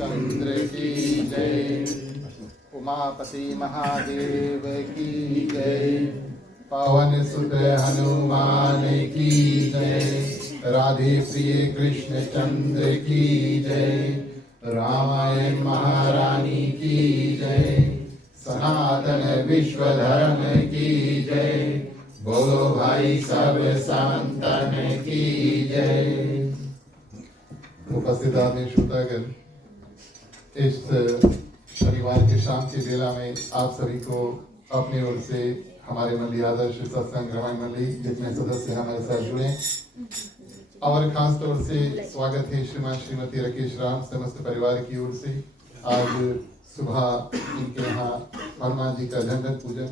रामचंद्र की जय। उमापति महादेव की जय। पवन सुत हनुमान की जय। राधे प्रिय कृष्ण चंद्र की जय। रामायण महारानी की जय। सनातन विश्व धर्म की जय। बोलो भाई सब संतन की जय। उपस्थित आदि श्रोतागण, इस शनिवार के शाम की बेला में आप सभी को अपनी ओर से हमारे मंडी आदर्श सत्संग रामायण मंडी जितने सदस्य हमारे साथ जुड़े और खास तौर से स्वागत है श्रीमान श्रीमती राकेश राम समस्त परिवार की ओर से। आज सुबह इनके यहाँ हनुमान जी का झंडन पूजन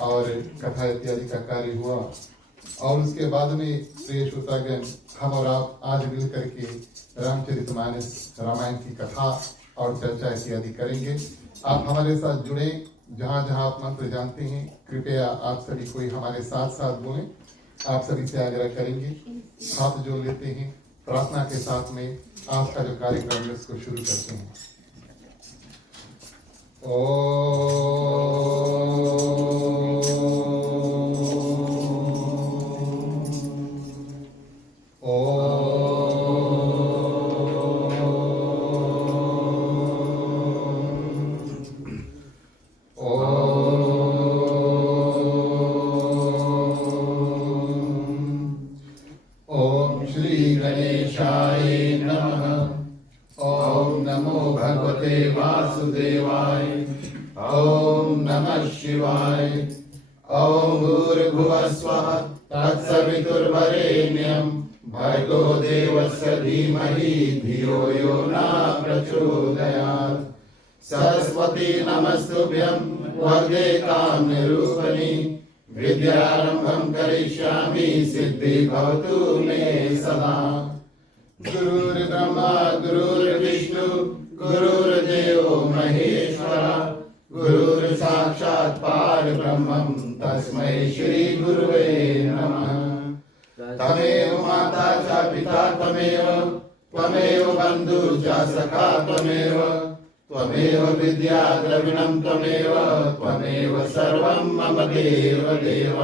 और कथा इत्यादि का कार्य हुआ और उसके बाद में प्रिय श्रोतागण, हम और आप आज मिल करके रामचरितमानस रामायण की कथा और चर्चा इत्यादि करेंगे। आप हमारे साथ जुड़े, जहाँ जहाँ आप मंत्र जानते हैं कृपया आप सभी कोई हमारे साथ साथ बोलें। आप सभी से आग्रह करेंगे, हाथ जोड़ लेते हैं, प्रार्थना के साथ में आज का जो कार्यक्रम है उसको शुरू करते हैं। सरस्वती नमस्तुभ्यं वरदे कामरूपिणी विद्यारंभं करिष्यामि सिद्धि भवतु मे सदा। गुरुर्ब्रह्मा गुरुर्विष्णु गुरुर्देवो महेश्वरा गुरुर्साक्षात् परब्रह्मं तस्मै श्री गुरुवे नमः। तमेव माता च पिता त्वमेव बन्धु च सखा त्वमेव विद्या द्रविणं त्वमेव सर्वं मम देव देव।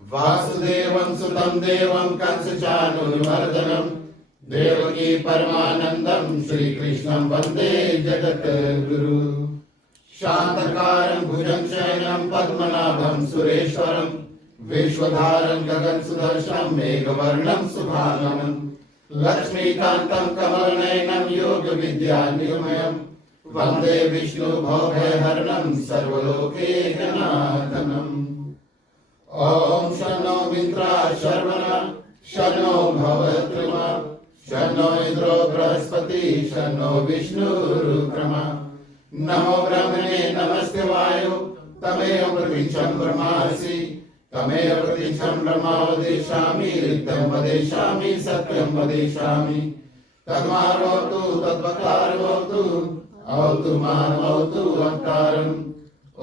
वासुदेवं सुतं देवं कंसचाणूरमर्दनं देवकी परमानन्दं श्रीकृष्णं वन्दे जगद्गुरु। शान्तकारं भुजगशयनं पद्मनाभं सुरेश्वरं विश्वधारं गगनसुदर्शनं मेघवर्णं शुभांगं लक्ष्मीकान्तं कमलनयनं योगविद्यानिलयं वन्दे विष्णु भवभयहरणं सर्वलोकैकनाथम्। ॐ शन्नो मित्राः शर्वणा शन्नो भवत्रिमा शन्नो इन्द्रो बृहस्पतिः शन्नो विष्णुरुक्रमा। नमो ब्रह्मणे नमस्ते वायो तमेव प्रतीक्षं ब्रह्मासि तमेव प्रतीक्षं ब्रह्मा वदिष्यामि ऋतं वदिष्यामि सत्यं वदिष्यामि। तद्मारोतु तद्वक्तारोतु अवतु माम् अवतु वक्तारम्।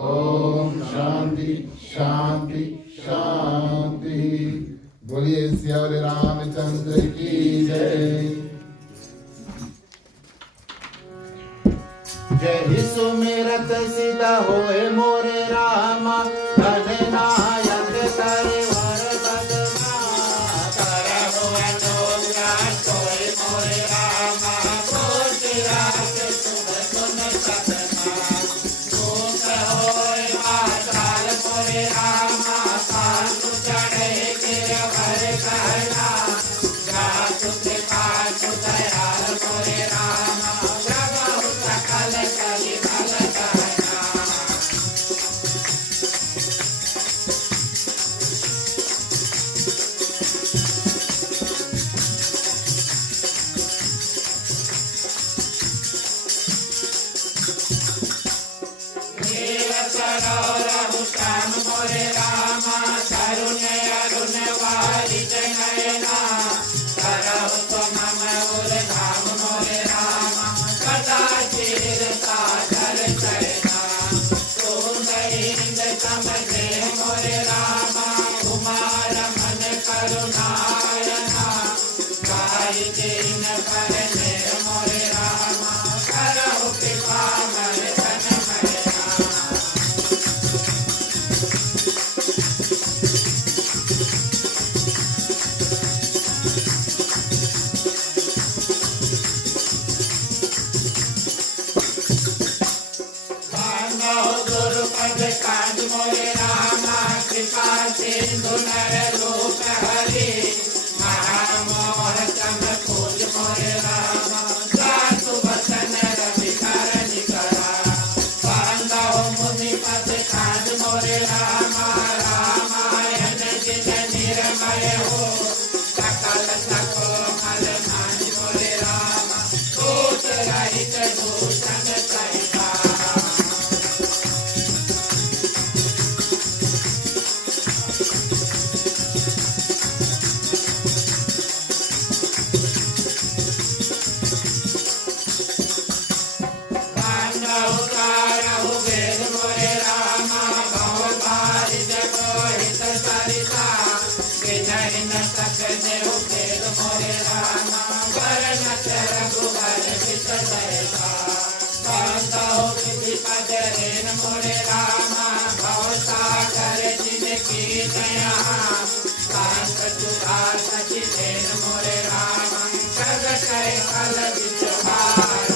ओम शांति शांति शांति। बोलिए सियावर रामचंद्र की जय। जय सुमिरत सीता होए मोरे रामा धन नायक करे वर बदना करहु अनुग्रह कोई मोरे रामा कोटि रात शुभ सुन सतना दुख होए पाताल मोरे रामा पांडु चढ़े गिरवर कहना जातु कृपालु दयाल मोरे रामा प्रभु सकल कलि बल कहना। करुणायना गाय दिन पर मोरे रामा काज मोरे रामा कृपा सिंधु नर रूप हरि महामोह तम खोज मोरे रामा सासु बसन रवि कर निकरा बांधो मुनि पद काज मोरे रामा रामायण जिन निरमय हो सकल सको मल मान मोरे रामा दोष रहित दूषण सहिता मोरे रामा भव सागर जिनकी दया कांत सुधा सचि देन मोरे रामा प्रगट फल विचहार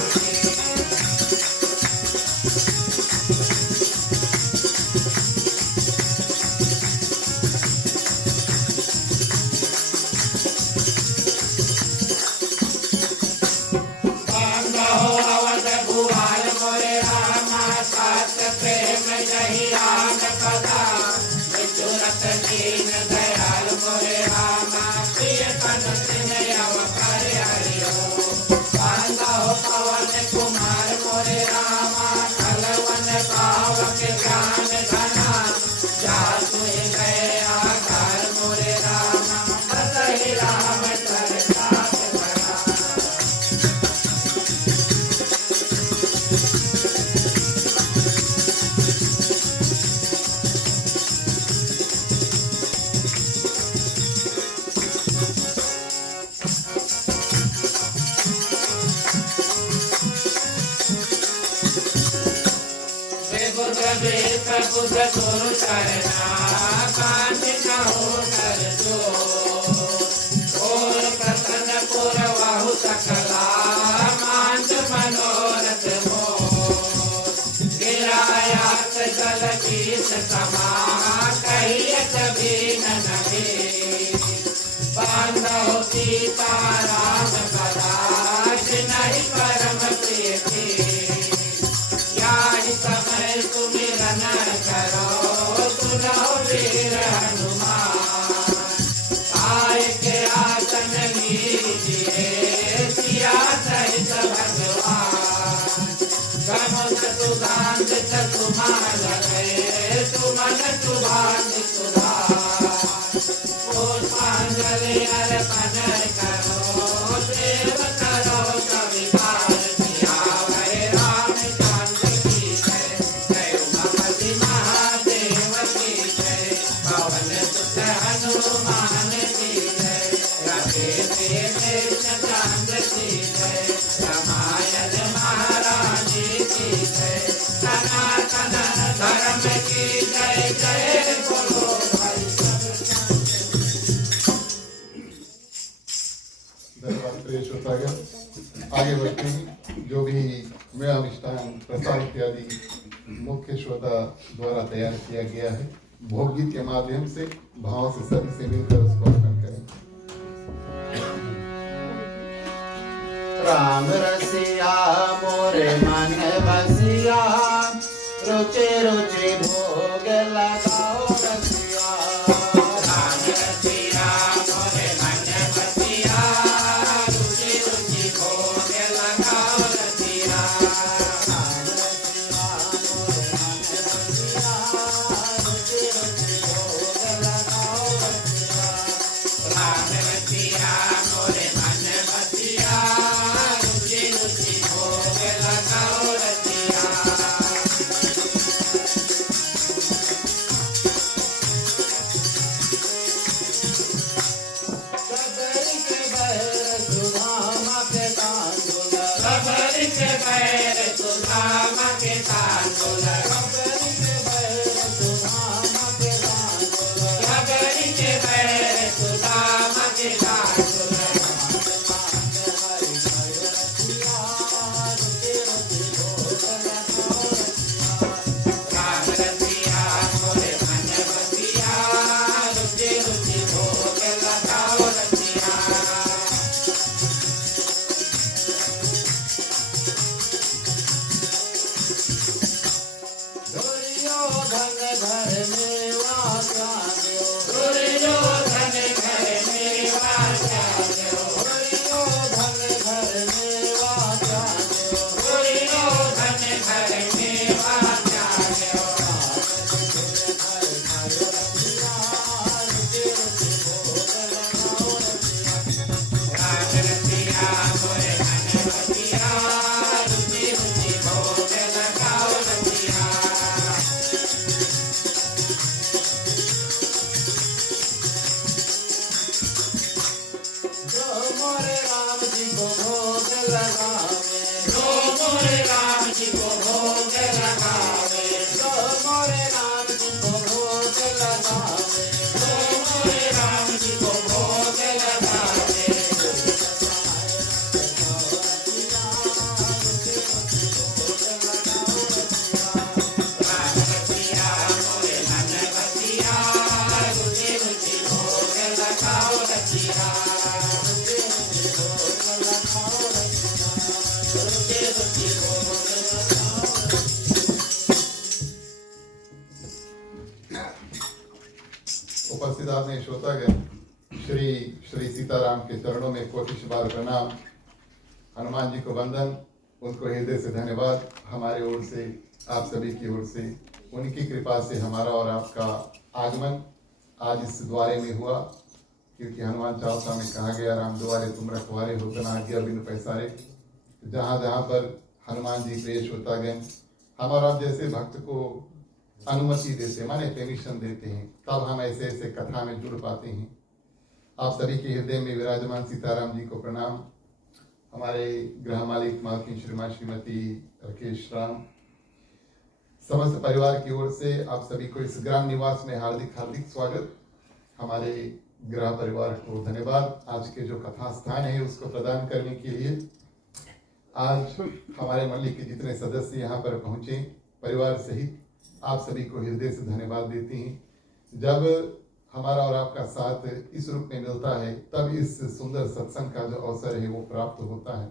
बुध गुरु चरना कांच न हो कर जो और प्रसन्न पुरवाहु सकला मांस मनोरथ हो गिरायात जल कीस समा कहियत भी न नहे बांधो सीता राम कदाच नहीं परम प्रिय थे समय सुमिरन करो सुनो वीर हनुमान आय के आसन लीजिए सिया सहित भगवान गमन सुगंध सुमाल गए सुमन सुभान सुधा पुष्पांजलि अर्पण करो देव करो कविकार हनुमान की जय रामायण महाराज की जय सनातन धर्म की जय जय बोलो भाई धन्यवाद प्रिय श्रोतागण। आगे बढ़ते हैं। जो भी मेरा मिष्टान प्रसाद इत्यादि मुख्य श्रोता द्वारा तैयार किया गया है भोग गीत के माध्यम से भाव से सभी से मिलकर उसको अर्पण करें। राम रसिया मोरे मन बसिया रुचि रुचि भोग लगाओ रसिया राम रसिया मोरे मन बसिया रुचि रुचि भोग लगाओ रसिया राम रसिया मोरे मन बसिया रुचि रुचि भोग लगाओ रसिया राम रसिया मोरे मन बसिया रुचि रुचि भोग लगाओ रसिया सबरी के बैर सुधामा के तांडुल सबरी के बैर सुधामा के तांडुल सबरी के बैर सुधामा के तांडुल सबरी के बैर सुधामा के तांडुल रुचि रुचि भोग लगाओ रसिया राम रसिया उपस्थित आदरणीय श्रोतागण, श्री श्री सीताराम के चरणों में कोटिश बार प्रणाम। हनुमान जी को वंदन, उनको हृदय से धन्यवाद। हमारे ओर से, आप सभी की ओर से, उनकी कृपा से हमारा और आपका आगमन आज इस द्वारे में हुआ, क्योंकि हनुमान चालीसा में कहा गया, राम द्वारे तुम रखवारे होता ना आज्ञा बिनु पैसारे। जहाँ जहाँ पर हनुमान जी प्रिय श्रोतागण हम और आप जैसे भक्त को अनुमति देते, माने परमिशन देते हैं, तब हम ऐसे ऐसे कथा में जुड़ पाते हैं। आप सभी के हृदय में विराजमान सीताराम जी को प्रणाम। हमारे गृह मालिक मालकिन श्रीमान श्रीमती राकेश राम, समस्त परिवार की ओर से आप सभी को इस ग्राम निवास में हार्दिक हार्दिक स्वागत। हमारे गृह परिवार को धन्यवाद आज के जो कथा स्थान है उसको प्रदान करने के लिए। आज हमारे मंडली के जितने सदस्य यहाँ पर पहुँचे परिवार सहित, आप सभी को हृदय से धन्यवाद देते हैं। जब हमारा और आपका साथ इस रूप में मिलता है तब इस सुंदर सत्संग का जो अवसर है वो प्राप्त होता है।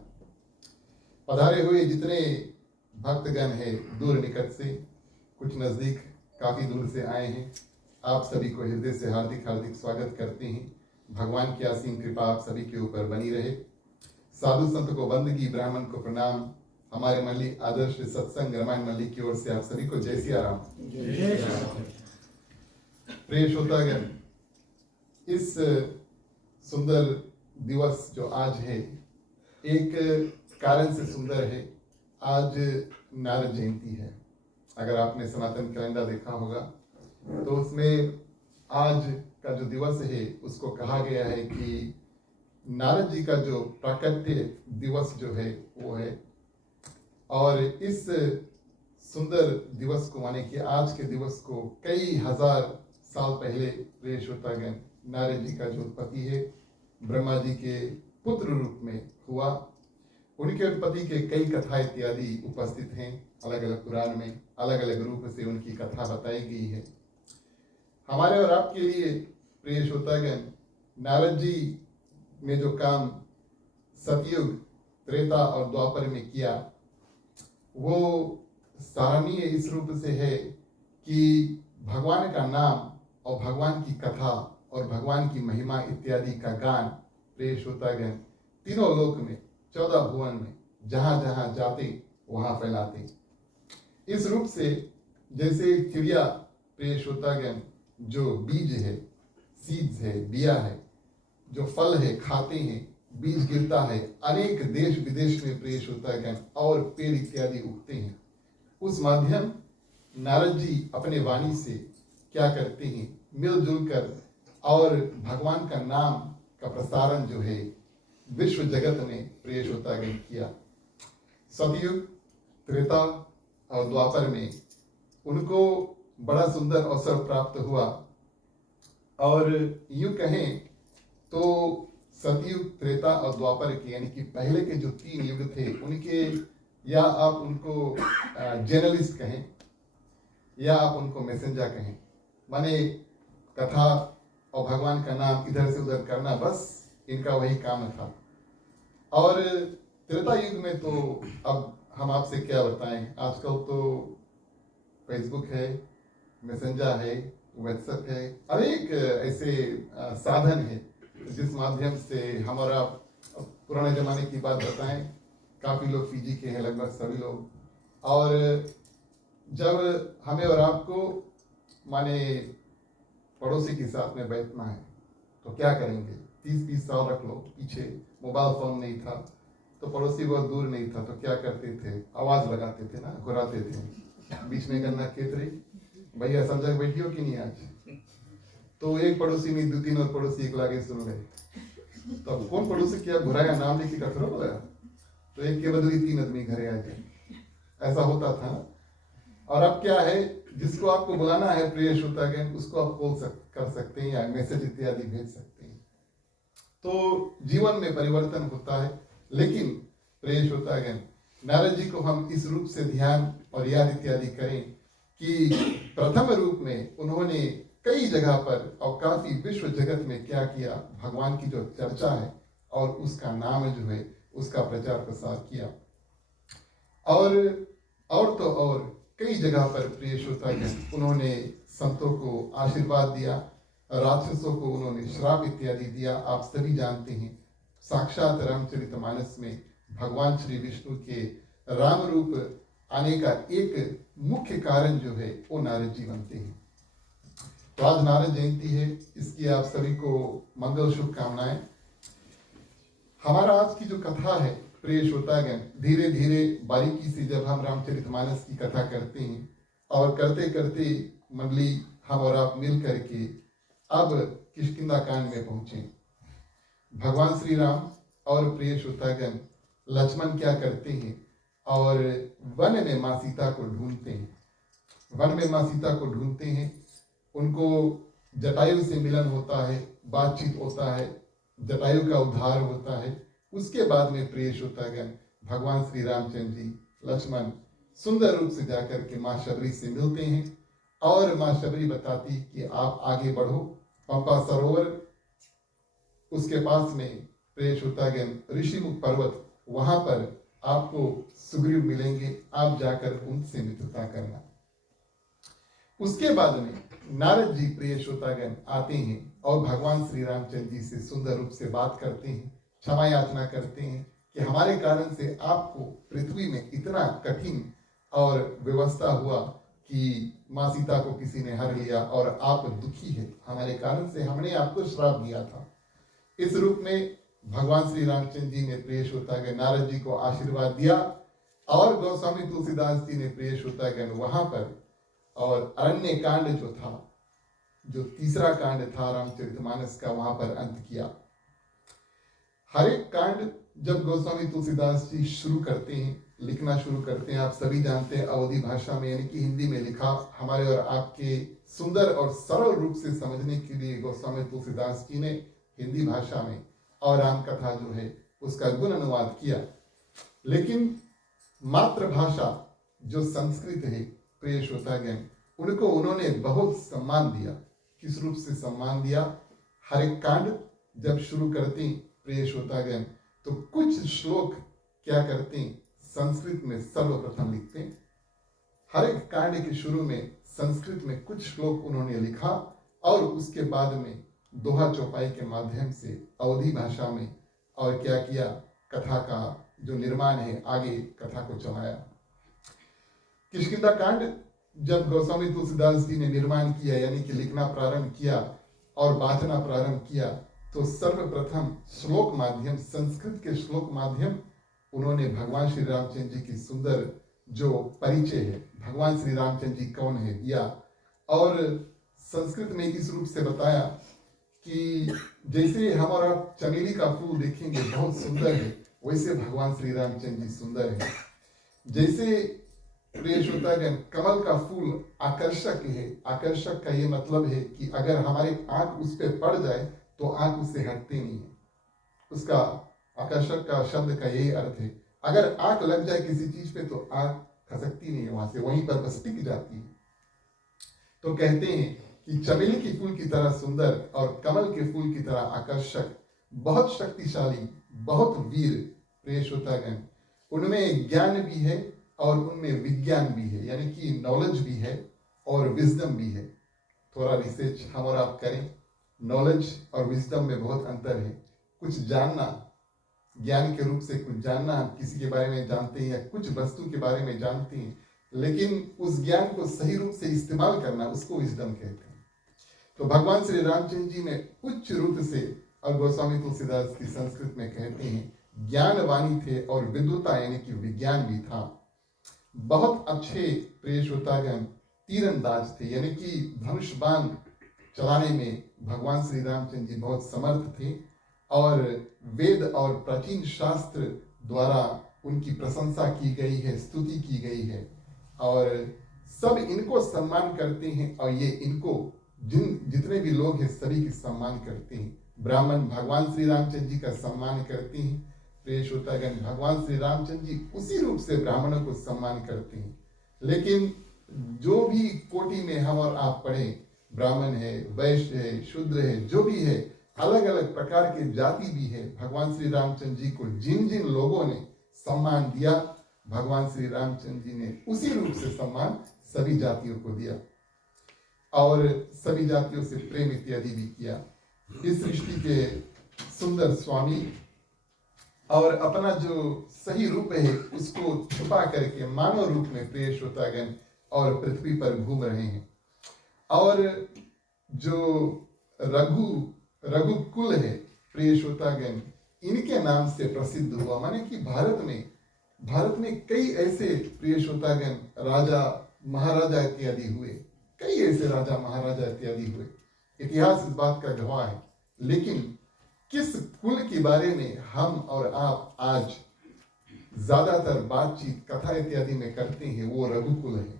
पधारे हुए जितने भक्तगण हैं दूर निकट से, कुछ नज़दीक, काफ़ी दूर से आए हैं, आप सभी को हृदय से हार्दिक हार्दिक स्वागत करते हैं। भगवान की असीम कृपा आप सभी के ऊपर बनी रहे। साधु संत को बंदगी, ब्राह्मण को प्रणाम। हमारे मंडली आदर्श सत्संग रामायण मंडली की ओर से आप सभी को जय सिया राम। प्रिय श्रोतागण, इस सुंदर दिवस जो आज है, एक कारण से सुंदर है। आज नारद जयंती है। अगर आपने सनातन कैलेंडर देखा होगा तो उसमें आज का जो दिवस है उसको कहा गया है कि नारद जी का जो प्राकट्य दिवस जो है वो है। और इस सुंदर दिवस को, माने कि आज के दिवस को कई हजार साल पहले प्रिय श्रोतागण नारद जी का जो उत्पत्ति है ब्रह्मा जी के पुत्र रूप में हुआ। उनके उत्पत्ति के कई कथा इत्यादि उपस्थित हैं अलग अलग पुराण में, अलग अलग रूप से उनकी कथा बताई गई है। हमारे और आपके लिए प्रिय श्रोतागण, नारद जी ने जो काम सतयुग, त्रेता और द्वापर में किया वो सराहनीय इस रूप से है कि भगवान का नाम और भगवान की कथा और भगवान की महिमा इत्यादि का गान प्रिय श्रोतागण तीनों लोक में, 14 भुवन में, जहाँ जहाँ जाते वहाँ फैलाते। इस रूप से जैसे चिड़िया प्रिय श्रोतागण जो बीज है, सीड्स है, बिया है, जो फल है खाते हैं, बीज गिरता है, अनेक देश विदेश में प्रिय श्रोतागण और पेड़ इत्यादि उगते हैं। उस माध्यम नारद जी अपने वाणी से क्या करते हैं, मिलजुल कर और भगवान का नाम का प्रसारण जो है विश्व जगत ने प्रिय श्रोतागण किया। सतयुग, त्रेता और द्वापर में उनको बड़ा सुंदर अवसर प्राप्त हुआ। और यूं कहें तो सतयुग, त्रेता और द्वापर के, यानी कि पहले के जो 3 युग थे उनके, या आप उनको जर्नलिस्ट कहें या आप उनको मैसेंजर कहें, माने कथा और भगवान का नाम इधर से उधर करना, बस इनका वही काम था। और त्रेता युग में तो अब हम आपसे क्या बताएं, आजकल तो फेसबुक है, मैसेंजर है, व्हाट्सएप है, अनेक ऐसे साधन है जिस माध्यम से हमारा, पुराने ज़माने की बात बताएं, काफ़ी लोग फीजी के हैं, लगभग सभी लोग। और जब हमें और आपको माने पड़ोसी के साथ में बैठना है तो क्या करेंगे, 30-20 साल रख लो पीछे, मोबाइल फ़ोन नहीं था तो पड़ोसी बहुत दूर नहीं था, तो क्या करते थे, आवाज़ लगाते थे ना, घुराते थे, बीच में गन्ना खेत रही, भैया सब जगह बैठी हो कि नहीं आज, तो एक पड़ोसी नहीं 2-3 और पड़ोसी एक लागे सुन ले, तो अब कौन पड़ोसी क्या घुराया, नाम लेके कथरो बोला, तो एक के बदले 3 आदमी घरे आ जाए, ऐसा होता था। और अब क्या है, जिसको आपको बुलाना है प्रिय श्रोतागण उसको आप कॉल कर सकते हैं या मैसेज इत्यादि भेज सकते हैं। तो जीवन में परिवर्तन होता है। लेकिन प्रिय श्रोतागण, नारद जी को हम इस रूप से ध्यान और याद इत्यादि करें कि प्रथम रूप में उन्होंने कई जगह पर और काफी विश्व जगत में क्या किया, भगवान की जो चर्चा है और उसका नाम जो है उसका प्रचार प्रसार किया। और तो और कई जगह पर प्रिय श्रोतागण उन्होंने संतों को आशीर्वाद दिया, राक्षसों को उन्होंने श्राप इत्यादि दिया, आप सभी जानते हैं। साक्षात रामचरितमानस में भगवान श्री विष्णु के राम रूप आने का एक मुख्य कारण जो है वो नारद जी बनते हैं। तो आज नारद जयंती है, इसकी आप सभी को मंगल शुभकामनाएं। हमारा आज की जो कथा है प्रिय श्रोतागण, धीरे धीरे बारीकी से जब हम रामचरितमानस की कथा करते हैं और करते करते मंडली हम और आप मिल करके अब किष्किंधा कांड में पहुंचे। भगवान श्री राम और प्रिय श्रोतागण लक्ष्मण क्या करते हैं और वन में माँ सीता को ढूंढते हैं। वन में माँ सीता को ढूंढते हैं, उनको जटायु से मिलन होता है, बातचीत होता है, जटायु का उद्धार होता है। उसके बाद में प्रिय श्रोतागण भगवान श्री रामचंद्र जी लक्ष्मण सुंदर रूप से जाकर के माँ शबरी से मिलते हैं और माँ शबरी बताती कि आप आगे बढ़ो, पंपा सरोवर उसके पास में प्रिय श्रोतागण ऋषिमुख पर्वत, वहां पर आपको सुग्रीव मिलेंगे, आप जाकर उनसे मित्रता करना। उसके बाद में नारद जी प्रिय श्रोतागण आते हैं और भगवान श्री रामचंद्र जी से सुंदर रूप से बात करते हैं, क्षमा याचना करते हैं कि हमारे कारण से आपको पृथ्वी में इतना कठिन और व्यवस्था हुआ कि माँ सीता को किसी ने हर लिया और आप दुखी है, हमारे कारण से हमने आपको श्राप दिया था। इस रूप में भगवान श्री रामचंद्र जी ने प्रिय श्रोतागण नारद जी को आशीर्वाद दिया और गोस्वामी तुलसीदास जी ने प्रिय श्रोतागण वहां पर और अरण्य कांड जो था, जो तीसरा कांड था रामचरितमानस का, वहां पर अंत किया। हर एक कांड जब गोस्वामी तुलसीदास जी शुरू करते हैं, लिखना शुरू करते हैं, आप सभी जानते हैं अवधी भाषा में यानी कि हिंदी में लिखा, हमारे और आपके सुंदर और सरल रूप से समझने के लिए गोस्वामी तुलसीदास जी ने हिंदी भाषा में और राम कथा जो है उसका गुण अनुवाद किया। लेकिन मातृभाषा जो संस्कृत है प्रिय श्रोतागण, उनको उन्होंने बहुत सम्मान दिया। किस रूप से सम्मान दिया? हर एक कांड जब शुरू करते हैं प्रिय श्रोतागण तो कुछ श्लोक क्या करते हैं, संस्कृत में सर्वप्रथम लिखते हैं। हर एक कांड के शुरू में संस्कृत में कुछ श्लोक उन्होंने लिखा और उसके बाद में दोहा चौपाई के माध्यम से अवधी भाषा में और क्या किया, कथा का जो निर्माण है आगे कथा को चलाया। किष्किंधा कांड जब गोस्वामी तुलसीदास जी ने निर्माण किया यानी कि लिखना प्रारंभ किया और बांटना प्रारंभ किया तो सर्वप्रथम श्लोक माध्यम, संस्कृत के श्लोक माध्यम उन्होंने भगवान श्री रामचंद्र जी की सुंदर जो परिचय है, भगवान श्री रामचंद्र जी कौन है, दिया। और संस्कृत में इस रूप से बताया कि जैसे हम और आप चमेली का फूल देखेंगे बहुत सुंदर है, वैसे भगवान श्री रामचंद्र जी सुंदर है। जैसे प्रिय श्रोतागण कमल का फूल आकर्षक है, आकर्षक का ये मतलब है कि अगर हमारी आंख उस पर पड़ जाए तो आंख उससे हटती नहीं है। उसका आकर्षक का शब्द का यही अर्थ है, अगर आंख लग जाए किसी चीज पे तो आंख खसकती नहीं है, वहां से वहीं पर बस टिक जाती है। तो कहते हैं कि चमेली के फूल की तरह सुंदर और कमल के फूल की तरह आकर्षक, बहुत शक्तिशाली, बहुत वीर प्रिय श्रोतागण, उनमें ज्ञान भी है और उनमें विज्ञान भी है, यानी कि नॉलेज भी है और विजडम भी है। थोड़ा रिसर्च हम और आप करें, नॉलेज और विजडम में बहुत अंतर है। कुछ जानना, ज्ञान के रूप से कुछ जानना, हम किसी के बारे में जानते हैं या कुछ वस्तु के बारे में जानते हैं, लेकिन उस ज्ञान को सही रूप से इस्तेमाल करना उसको विजडम कहते हैं। तो भगवान श्री रामचंद्र जी ने उच्च रूप से, और गोस्वामी तुलसीदास की संस्कृत में कहते हैं, ज्ञानवाणी थे और विद्वता यानी कि विज्ञान भी था। बहुत अच्छे प्रिय श्रोतागण तीरंदाज थे, यानी कि धनुष बाण चलाने में भगवान श्री रामचंद्र जी बहुत समर्थ थे और वेद और प्राचीन शास्त्र द्वारा उनकी प्रशंसा की गई है, स्तुति की गई है और सब इनको सम्मान करते हैं और ये इनको जितने भी लोग हैं सभी की सम्मान करते हैं। ब्राह्मण भगवान श्री रामचंद्र जी का सम्मान करते हैं। प्रिय श्रोतागण भगवान श्री रामचंद्र जी उसी रूप से ब्राह्मणों को सम्मान करते हैं। लेकिन जो भी कोटि में हम और आप पढ़े, ब्राह्मण है, वैश्य है, शूद्र है, जो भी है, अलग अलग प्रकार के जाति भी है, भगवान श्री रामचंद्र जी को जिन जिन लोगों ने सम्मान दिया, भगवान श्री रामचंद्र जी ने उसी रूप से सम्मान सभी जातियों को दिया। और सभी जातियों से प्रेम इत्यादि भी किया। इस सृष्टि के सुंदर स्वामी और अपना जो सही रूप है उसको छुपा करके मानव रूप में प्रिय श्रोतागण और पृथ्वी पर घूम रहे हैं। और जो रघुकुल है प्रिय श्रोतागण, इनके नाम से प्रसिद्ध हुआ। माने कि भारत में कई ऐसे प्रिय श्रोतागण राजा महाराजा इत्यादि हुए, कई ऐसे राजा महाराजा इत्यादि हुए। इतिहास इस बात का गवाह है। लेकिन किस कुल के बारे में हम और आप आज ज्यादातर बातचीत कथा इत्यादि में करते हैं, वो रघुकुल है।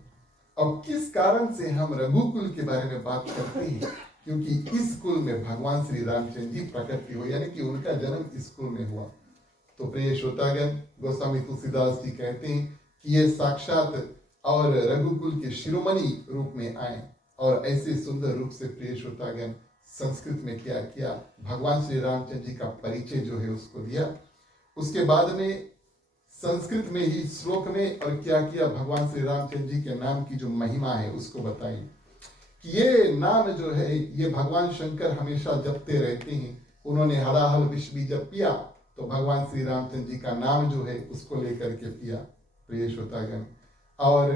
और किस कारण से हम रघुकुल के बारे में बात करते हैं? क्योंकि इस कुल में भगवान श्री रामचंद्र जी प्रकट हुए, यानी कि उनका जन्म इस कुल में हुआ। तो प्रिय श्रोतागण, गोस्वामी तुलसीदास जी कहते हैं कि ये साक्षात और रघुकुल के शिरोमणि रूप में आए और ऐसे सुंदर रूप से प्रिय श्रोतागण संस्कृत में क्या किया, भगवान श्री रामचंद्र जी का परिचय जो है उसको दिया। उसके बाद में संस्कृत में ही श्लोक में और क्या किया, भगवान श्री रामचंद्र जी के नाम की जो महिमा है उसको बताई कि ये नाम जो है ये भगवान शंकर हमेशा जपते रहते हैं। उन्होंने हलाहल विष भी जब पिया तो भगवान श्री रामचंद्र जी का नाम जो है उसको लेकर के पिया प्रिय श्रोतागण। और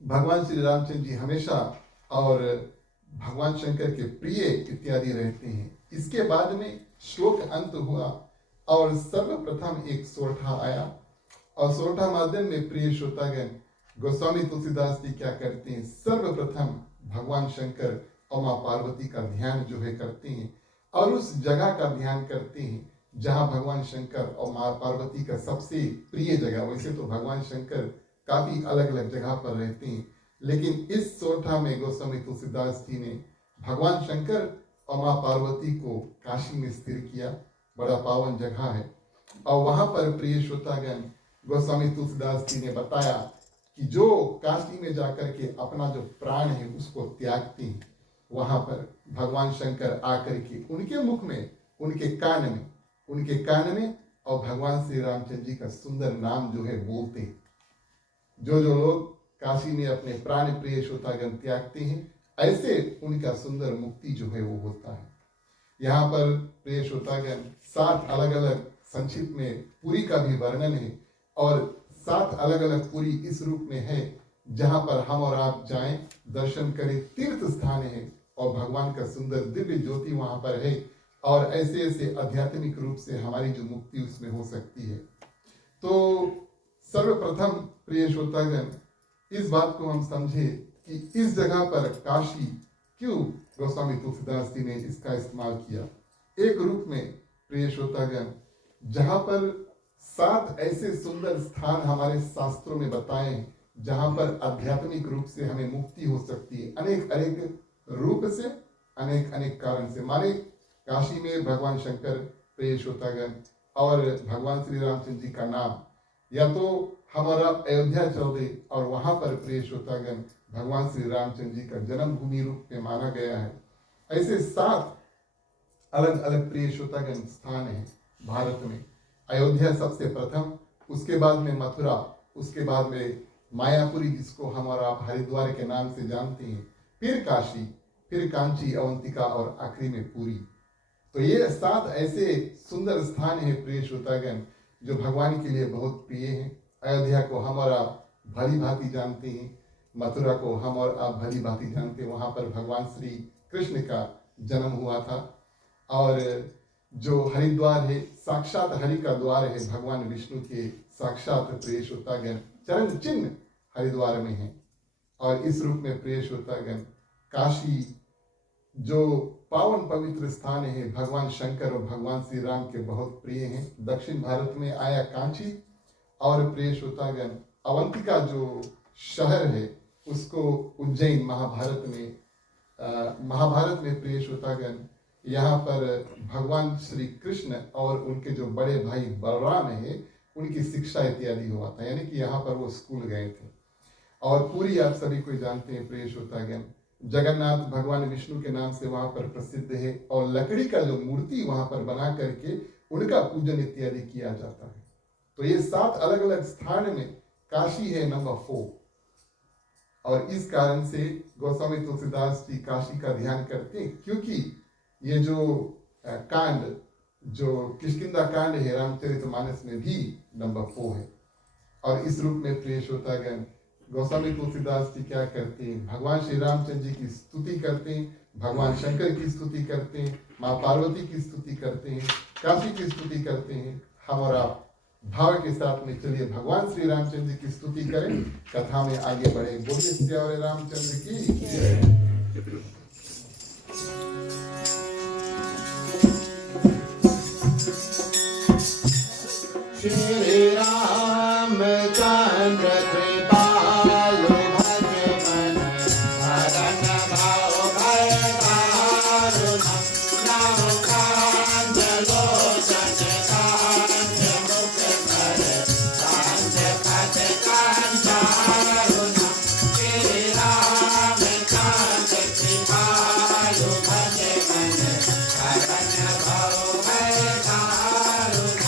भगवान श्री रामचंद्र जी हमेशा और भगवान शंकर के प्रिय इत्यादि रहते हैं। इसके बाद में श्लोक अंत हुआ और सर्वप्रथम एक सोरठा आया और सोरठा माध्यम में प्रिय श्रोतागण गोस्वामी तुलसीदास जी क्या करते हैं, सर्वप्रथम भगवान शंकर और माँ पार्वती का ध्यान जो है करते हैं और उस जगह का ध्यान करते हैं जहाँ भगवान शंकर और माँ पार्वती का सबसे प्रिय जगह। वैसे तो भगवान शंकर काफी अलग अलग जगह पर रहते हैं, लेकिन इस सोरठा में गोस्वामी तुलसीदास जी ने भगवान शंकर और माँ पार्वती को काशी में स्थिर किया। बड़ा पावन जगह है और वहां पर प्रिय श्रोतागण गोस्वामी तुलसीदास जी ने बताया कि जो काशी में जाकर के अपना जो प्राण है उसको त्यागते हैं, वहां पर भगवान शंकर आकर के उनके मुख में, उनके कान में और भगवान श्री रामचंद्र जी का सुंदर नाम जो है बोलते हैं। जो लोग काशी में अपने प्राण प्रिय श्रोतागण त्यागते हैं, ऐसे उनका सुंदर मुक्ति जो है वो होता है। यहाँ पर प्रिय श्रोतागण 7 अलग अलग संक्षिप्त में पुरी का भी वर्णन है और 7 अलग अलग पुरी इस रूप में है जहाँ पर हम और आप जाएं, दर्शन करें, तीर्थ स्थान है और भगवान का सुंदर दिव्य ज्योति वहां पर है और ऐसे ऐसे आध्यात्मिक रूप से हमारी जो मुक्ति उसमें हो सकती है। तो सर्वप्रथम प्रिय श्रोतागण इस बात को हम समझे कि इस जगह पर काशी क्यों गोस्वामी तुलसीदास जी ने इसका इस्तेमाल किया। एक रूप में प्रिय श्रोतागण जहाँ पर 7 ऐसे सुंदर स्थान हमारे शास्त्रों में बताए हैं जहाँ पर आध्यात्मिक रूप से हमें मुक्ति हो सकती है, अनेक अनेक रूप से, अनेक अनेक कारण से। माने काशी में भगवान शंकर प्रिय श्रोतागण और भगवान श्री रामचंद्र जी का नाम, या तो हमारा अयोध्या चल दे और वहां पर प्रिय श्रोतागण भगवान श्री रामचंद्र जी का जन्मभूमि रूप में माना गया है। ऐसे 7 अलग अलग प्रिय श्रोतागण स्थान है भारत में। अयोध्या सबसे प्रथम, उसके बाद में मथुरा, उसके बाद में मायापुरी जिसको हम और आप हरिद्वार के नाम से जानते हैं, फिर काशी, फिर कांची, अवंतिका और आखिरी में पुरी। तो ये 7 ऐसे सुंदर स्थान है प्रिय श्रोतागण जो भगवान के लिए बहुत प्रिय हैं। अयोध्या को हम और आप भली भांति जानते हैं, मथुरा को हम और आप भली भांति जानते हैं, वहां पर भगवान श्री कृष्ण का जन्म हुआ था। और जो हरिद्वार है साक्षात हरि का द्वार है, भगवान विष्णु के साक्षात प्रिय श्रोतागण चरण चिन्ह हरिद्वार में है। और इस रूप में प्रिय श्रोतागण काशी जो पावन पवित्र स्थान है, भगवान शंकर और भगवान श्री राम के बहुत प्रिय हैं। दक्षिण भारत में आया कांची और प्रिय श्रोतागण अवंतिका जो शहर है उसको उज्जैन महाभारत में प्रिय श्रोतागण यहाँ पर भगवान श्री कृष्ण और उनके जो बड़े भाई बलराम है उनकी शिक्षा इत्यादि हुआ था, यानी कि यहाँ पर वो स्कूल गए थे। और पूरी आप सभी को जानते हैं प्रिय श्रोतागण जगन्नाथ भगवान विष्णु के नाम से वहां पर प्रसिद्ध है और लकड़ी का जो मूर्ति वहां पर बना करके उनका पूजन इत्यादि किया जाता है। तो ये 7 अलग अलग स्थान में काशी है नंबर 4 और इस कारण से गोस्वामी तुलसीदास जी काशी का ध्यान करते हैं, क्योंकि ये जो कांड, जो किष्किंधा कांड है, रामचरितमानस में भी नंबर 4 है। और इस रूप में प्रिय श्रोतागण, गोस्वामी तुलसीदास जी क्या करते हैं, भगवान श्री रामचंद्र जी की स्तुति करते हैं, भगवान शंकर की स्तुति करते हैं, माँ पार्वती की स्तुति करते हैं, काशी की स्तुति करते हैं। हम और आप भाव के साथ में चलिए भगवान श्री रामचंद्र जी की स्तुति करें, कथा में आगे बढ़े। बोलिए श्यावरे रामचंद्र की जय। श्री रामचंद्र कृपालु भज मन भजन भाव भय दारुणम नाम कांत लोचन कांत मुख कर कांत पथ कांतारुणम श्री रामचंद्र कृपालु भज मन भजन भाव भय दारुणम।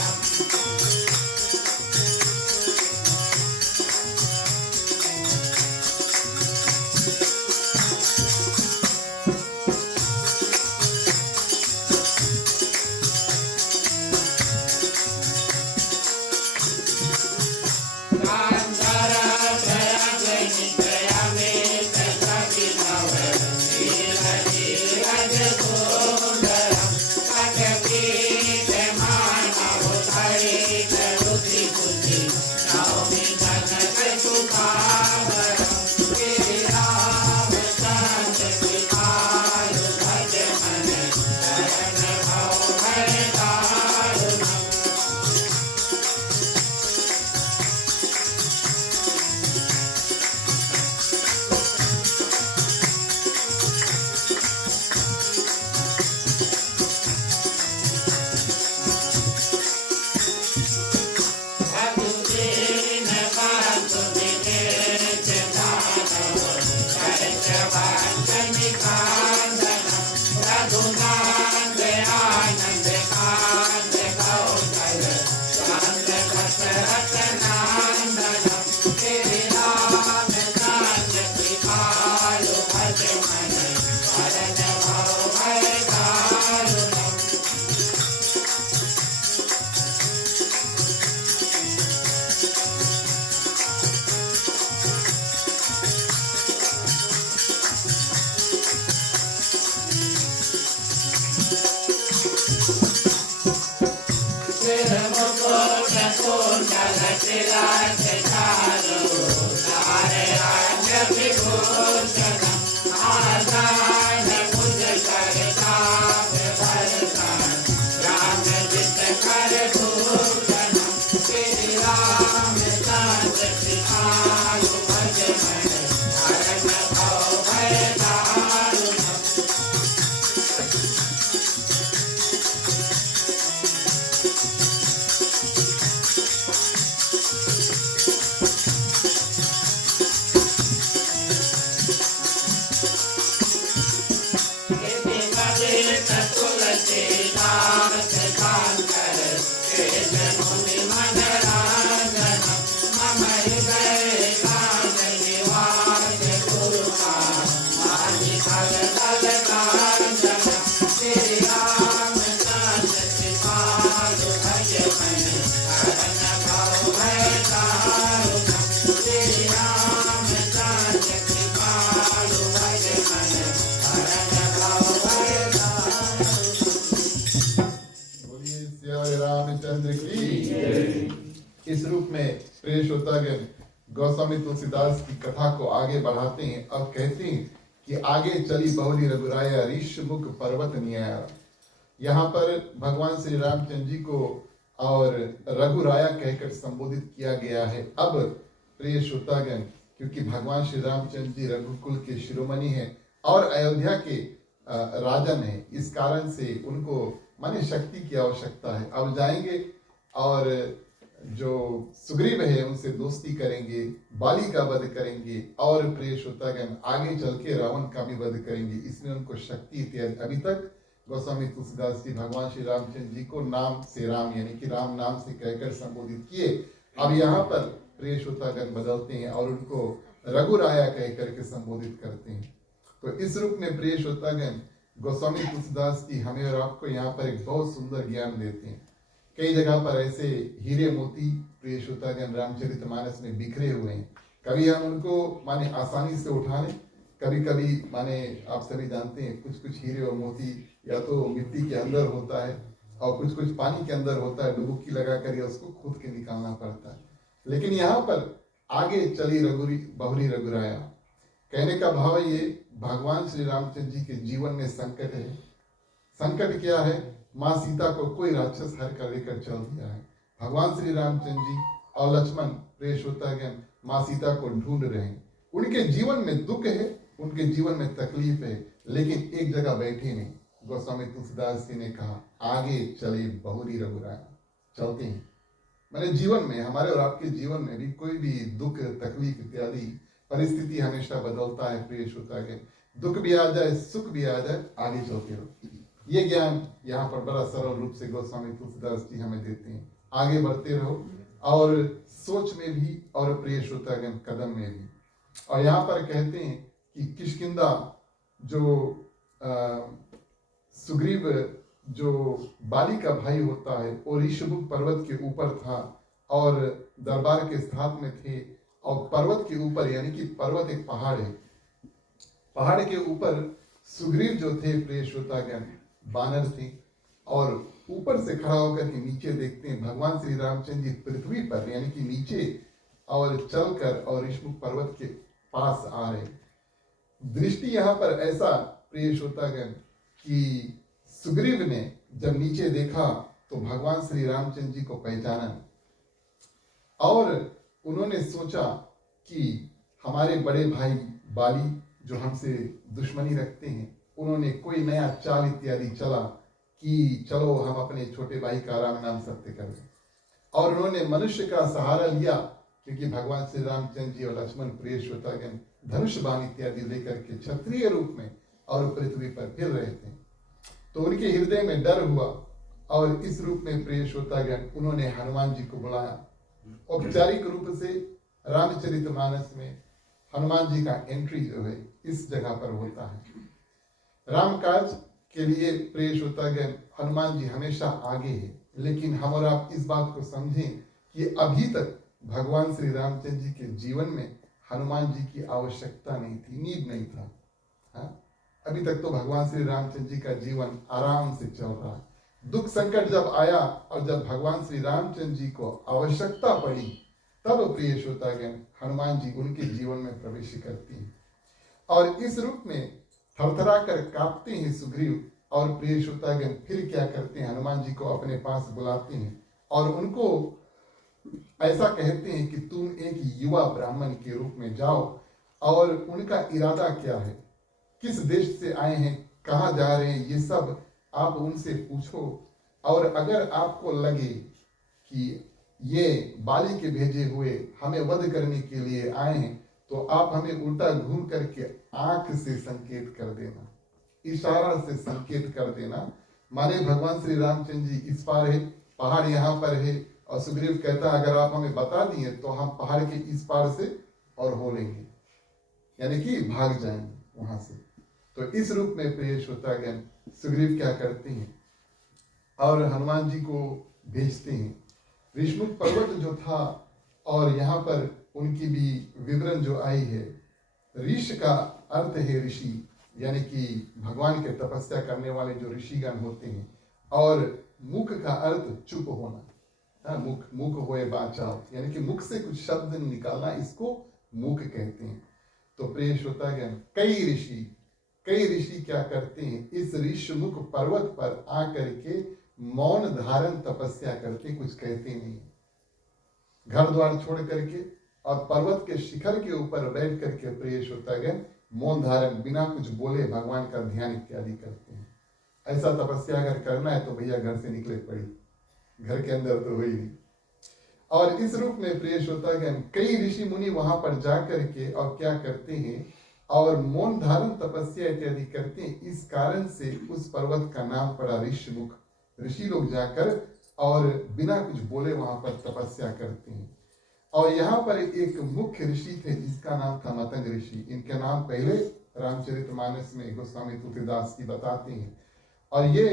रामचंद्र की। इस रूप में प्रिय श्रोतागण, गोस्वामी तुलसीदास की कथा को आगे बढ़ाते हैं और कहते हैं कि आगे चली बहुली रघुराया ऋषमुख पर्वत न्याय। यहाँ पर भगवान श्री रामचंद्र जी को और रघुराया कहकर संबोधित किया गया है। अब प्रिय श्रोतागण, क्योंकि भगवान श्री रामचंद्र जी रघुकुल के शिरोमणि हैं और अयोध्या के राजन हैं, इस कारण से उनको माने शक्ति की आवश्यकता है। अब जाएंगे और जो सुग्रीव है उनसे दोस्ती करेंगे, बाली का वध करेंगे और प्रिय श्रोतागण आगे चल के रावण का भी वध करेंगे। इसमें उनको शक्ति थी। अभी तक गोस्वामी तुलसीदास जी भगवान श्री रामचंद्र जी को नाम से राम यानी कि राम नाम से कहकर संबोधित किए। अब यहाँ पर प्रिय श्रोतागण बदलते हैं और उनको रघुराया कह करके संबोधित करते हैं। तो इस रूप में प्रिय श्रोतागण गोस्वामी तुलसीदास जी हमें और आपको यहाँ पर एक बहुत सुंदर ज्ञान देते हैं। कई जगह पर ऐसे हीरे मोती प्रिय श्रोतागण रामचरितमानस में बिखरे हुए हैं। कभी हम उनको माने आसानी से उठा लें, कभी कभी माने आप सभी जानते हैं कुछ कुछ हीरे और मोती या तो मिट्टी के अंदर होता है और कुछ कुछ पानी के अंदर होता है, डुबकी लगा कर या उसको खुद के निकालना पड़ता है। लेकिन यहाँ पर आगे चली बहुरी रघुराया, कहने का भाव ये भगवान श्री रामचंद्र जी के जीवन में संकट है। संकट क्या है? माँ सीता को कोई राक्षस हर कर लेकर चल दिया है। भगवान श्री रामचंद्र जी और लक्ष्मण प्रेष होता गया माँ सीता को ढूंढ रहे हैं। उनके जीवन में दुख है, उनके जीवन में तकलीफ है, लेकिन एक जगह बैठे नहीं। गोस्वामी तुलसीदास जी ने कहा आगे चले बहुरी रघुराया, चलते हैं। मैंने जीवन में, हमारे और आपके जीवन में भी कोई भी दुख तकलीफ इत्यादि परिस्थिति हमेशा बदलता है प्रिय श्रोतागण। दुख भी आ जाए, सुख भी आ जाए, आगे चलते रहो। ये ज्ञान यहाँ पर बड़ा सरल रूप से गोस्वामी तुलसीदास जी हमें देते हैं। आगे बढ़ते रहो और सोच में भी और प्रिय श्रोतागण कदम में भी। और यहाँ पर कहते हैं कि किष्किंधा जो सुग्रीव जो बाली का भाई होता है वो ऋषभुक पर्वत के ऊपर था और दरबार के साथ में थे। और पर्वत के ऊपर, यानी कि पर्वत एक पहाड़ है, पहाड़ के ऊपर सुग्रीव जो थे प्रिय श्रोतागण बानर थे और ऊपर से खड़ा होकर के नीचे देखते हैं भगवान श्री रामचंद्र जी पृथ्वी पर यानी कि नीचे और चलकर और ऋषभुक पर्वत के पास आ रहे। दृष्टि यहाँ पर ऐसा प्रिय श्रोतागण कि सुग्रीव ने जब नीचे देखा तो भगवान श्री रामचंद्र जी को पहचाना और उन्होंने सोचा कि हमारे बड़े भाई बाली जो हमसे दुश्मनी रखते हैं, उन्होंने कोई नया चाल इत्यादि चला कि चलो हम अपने छोटे भाई का राम नाम सत्य कर दें। और उन्होंने मनुष्य का सहारा लिया क्योंकि भगवान श्री रामचंद्र जी और लक्ष्मण प्रिय श्रोतागण धनुष बाण इत्यादि लेकर के क्षत्रिय रूप में और पृथ्वी पर फिर रहे थे। तो उनके हृदय में डर हुआ और इस रूप में प्रिय श्रोतागण उन्होंने हनुमान जी को बुलाया। औपचारिक रूप से रामचरितमानस में हनुमान जी का एंट्री जो है इस जगह पर होता है। रामकाज के लिए प्रिय श्रोतागण हनुमान जी हमेशा आगे है, लेकिन हम और आप इस बात को समझें कि अभी तक भगवान श्री रामचंद्र जी के जीवन में हनुमान जी की आवश्यकता नहीं थी, नीड नहीं था। हाँ? अभी तक तो भगवान श्री रामचंद्र जी का जीवन आराम से चल रहा है। दुख संकट जब आया और जब भगवान श्री रामचंद्र जी को आवश्यकता पड़ी तब प्रिय श्रोतागण हनुमान जी उनके जीवन में प्रवेश करती हैं और इस रूप में थरथरा कर कांपते हैं सुग्रीव। और प्रिय श्रोतागण फिर क्या करते हैं, हनुमान जी को अपने पास बुलाते हैं और उनको ऐसा कहते हैं कि तुम एक युवा ब्राह्मण के रूप में जाओ और उनका इरादा क्या है, किस देश से आए हैं, कहाँ जा रहे हैं, ये सब आप उनसे पूछो। और अगर आपको लगे कि ये बाली के भेजे हुए हमें वध करने के लिए आए हैं तो आप हमें उल्टा घूम करके आंख से संकेत कर देना, इशारा से संकेत कर देना। माने भगवान श्री रामचंद्र जी इस पार है, पहाड़ यहाँ पर है और सुग्रीव कहता है अगर आप हमें बता दिए तो हम पहाड़ के इस पार से और हो लेंगे, यानी कि भाग जाएंगे वहां से। तो इस रूप में प्रिय श्रोतागण सुग्रीव क्या करते हैं और हनुमान जी को भेजते हैं। ऋषमुख पर्वत जो था और यहाँ पर उनकी भी विवरण जो आई है, ऋष का अर्थ है ऋषि, यानी कि भगवान के तपस्या करने वाले जो ऋषिगण होते हैं। और मुख का अर्थ चुप होना, मुख होए बाचाल, यानी कि मुख से कुछ शब्द निकालना, इसको मुख कहते हैं। तो प्रिय श्रोतागण कई ऋषि क्या करते हैं, इस ऋषमुख पर्वत पर आकर के मौन धारण तपस्या करते, कुछ कहते नहीं, घर द्वार छोड़ करके और पर्वत के शिखर के ऊपर बैठ करके प्रिय श्रोतागण मौन धारण बिना कुछ बोले भगवान का ध्यान इत्यादि करते हैं। ऐसा तपस्या अगर करना है तो भैया घर से निकले पड़ी, घर के अंदर तो हो ही नहीं। और इस रूप में प्रिय श्रोतागण कई ऋषि मुनि वहां पर जा करके और क्या करते हैं और मौन धारण तपस्या इत्यादि करते हैं। इस कारण से उस पर्वत का नाम पड़ा ऋषमुख। ऋषि लोग जाकर और बिना कुछ बोले वहां पर तपस्या करते हैं। और यहाँ पर एक मुख्य ऋषि थे जिसका नाम था मतंग ऋषि। इनके नाम पहले रामचरितमानस में गोस्वामी तुलसीदास जी बताते हैं। और ये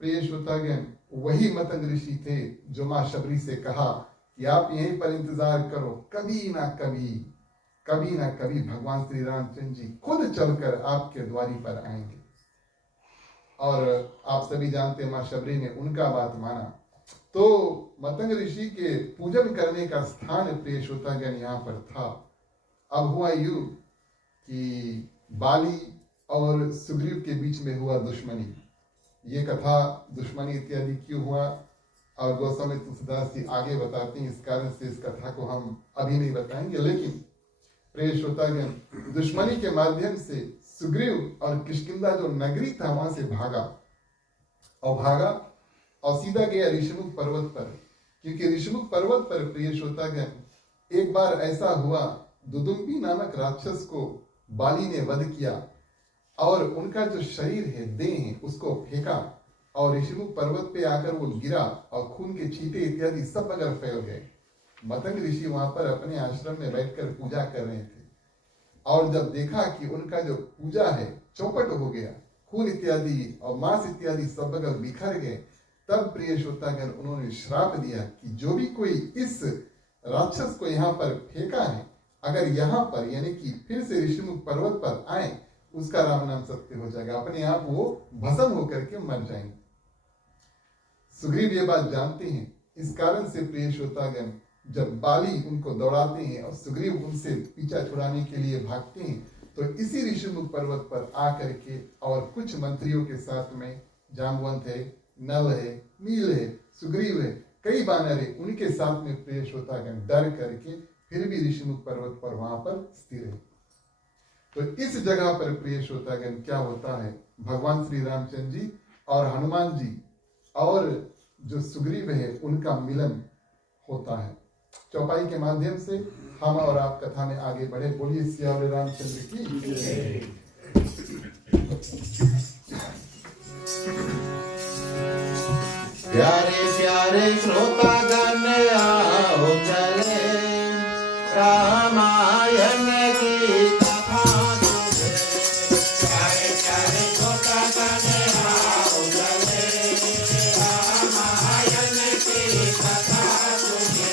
प्रिय श्रोतागण वही मतंग ऋषि थे जो माँ शबरी से कहा कि आप यहीं पर इंतजार करो, कभी ना कभी भगवान श्री रामचंद्र जी खुद चलकर आपके द्वारी पर आएंगे। और आप सभी जानते हैं माँ शबरी ने उनका बात माना। तो मतंग ऋषि के पूजन करने का स्थान प्रिय श्रोतागण यहाँ पर था। अब हुआ यूं कि बाली और सुग्रीव के बीच में हुआ दुश्मनी। ये कथा दुश्मनी इत्यादि क्यों हुआ और गोस्वामी तुलसीदास जी आगे बताते हैं, इस कारण से इस कथा को हम अभी नहीं बताएंगे। लेकिन प्रिय श्रोतागण दुश्मनी के माध्यम से सुग्रीव और किष्किंधा जो नगरी था वहां से भागा और सीधा गया ऋषिमुख पर्वत पर। क्योंकि ऋषिमुख पर्वत पर प्रिय श्रोतागण एक बार ऐसा हुआ, दुदुम्बी नामक राक्षस को बाली ने वध किया और उनका जो शरीर है, देह है, उसको फेंका और ऋषिमुख पर्वत पे आकर वो गिरा और खून के छींटे इत्यादि सब अगर फैल गए। मतंग ऋषि वहां पर अपने आश्रम में बैठकर पूजा कर रहे थे और जब देखा कि उनका जो पूजा है चौपट हो गया, खून इत्यादि और मांस इत्यादि सब अगर बिखर गए, तब प्रिय श्रोतागण उन्होंने श्राप दिया कि जो भी कोई इस राक्षस को यहाँ पर फेंका है, अगर यहाँ पर यानी कि फिर से ऋषिमुख पर्वत पर आए, उसका राम नाम सत्य हो जाएगा, अपने आप वो भस्म होकर के मर जाएंगे। सुग्रीव ये बात जानते हैं। इस कारण से प्रिय श्रोतागण जब बाली उनको दौड़ाते हैं और सुग्रीव उनसे पीछा छुड़ाने के लिए भागते हैं, तो इसी ऋषिमुख पर्वत पर आकर के और कुछ मंत्रियों के साथ में जामवंत है, नल है, नील है, सुग्रीव है, कई बानर है, उनके साथ में प्रिय श्रोतागण डर करके फिर भी ऋषिमुख पर्वत पर वहां पर स्थिर है। तो इस जगह पर प्रिय श्रोतागण क्या होता है, भगवान श्री रामचंद्र जी और हनुमान जी और जो सुग्रीव है उनका मिलन होता है। चौपाई के माध्यम से हम और आप कथा में आगे बढ़े। बोलिए सियावर रामचंद्र की। प्यारे प्यारे श्रोतागण आओ चले रामायण की कथा सुने। प्यारे प्यारे श्रोतागण आओ चले रामायण की कथा सुने।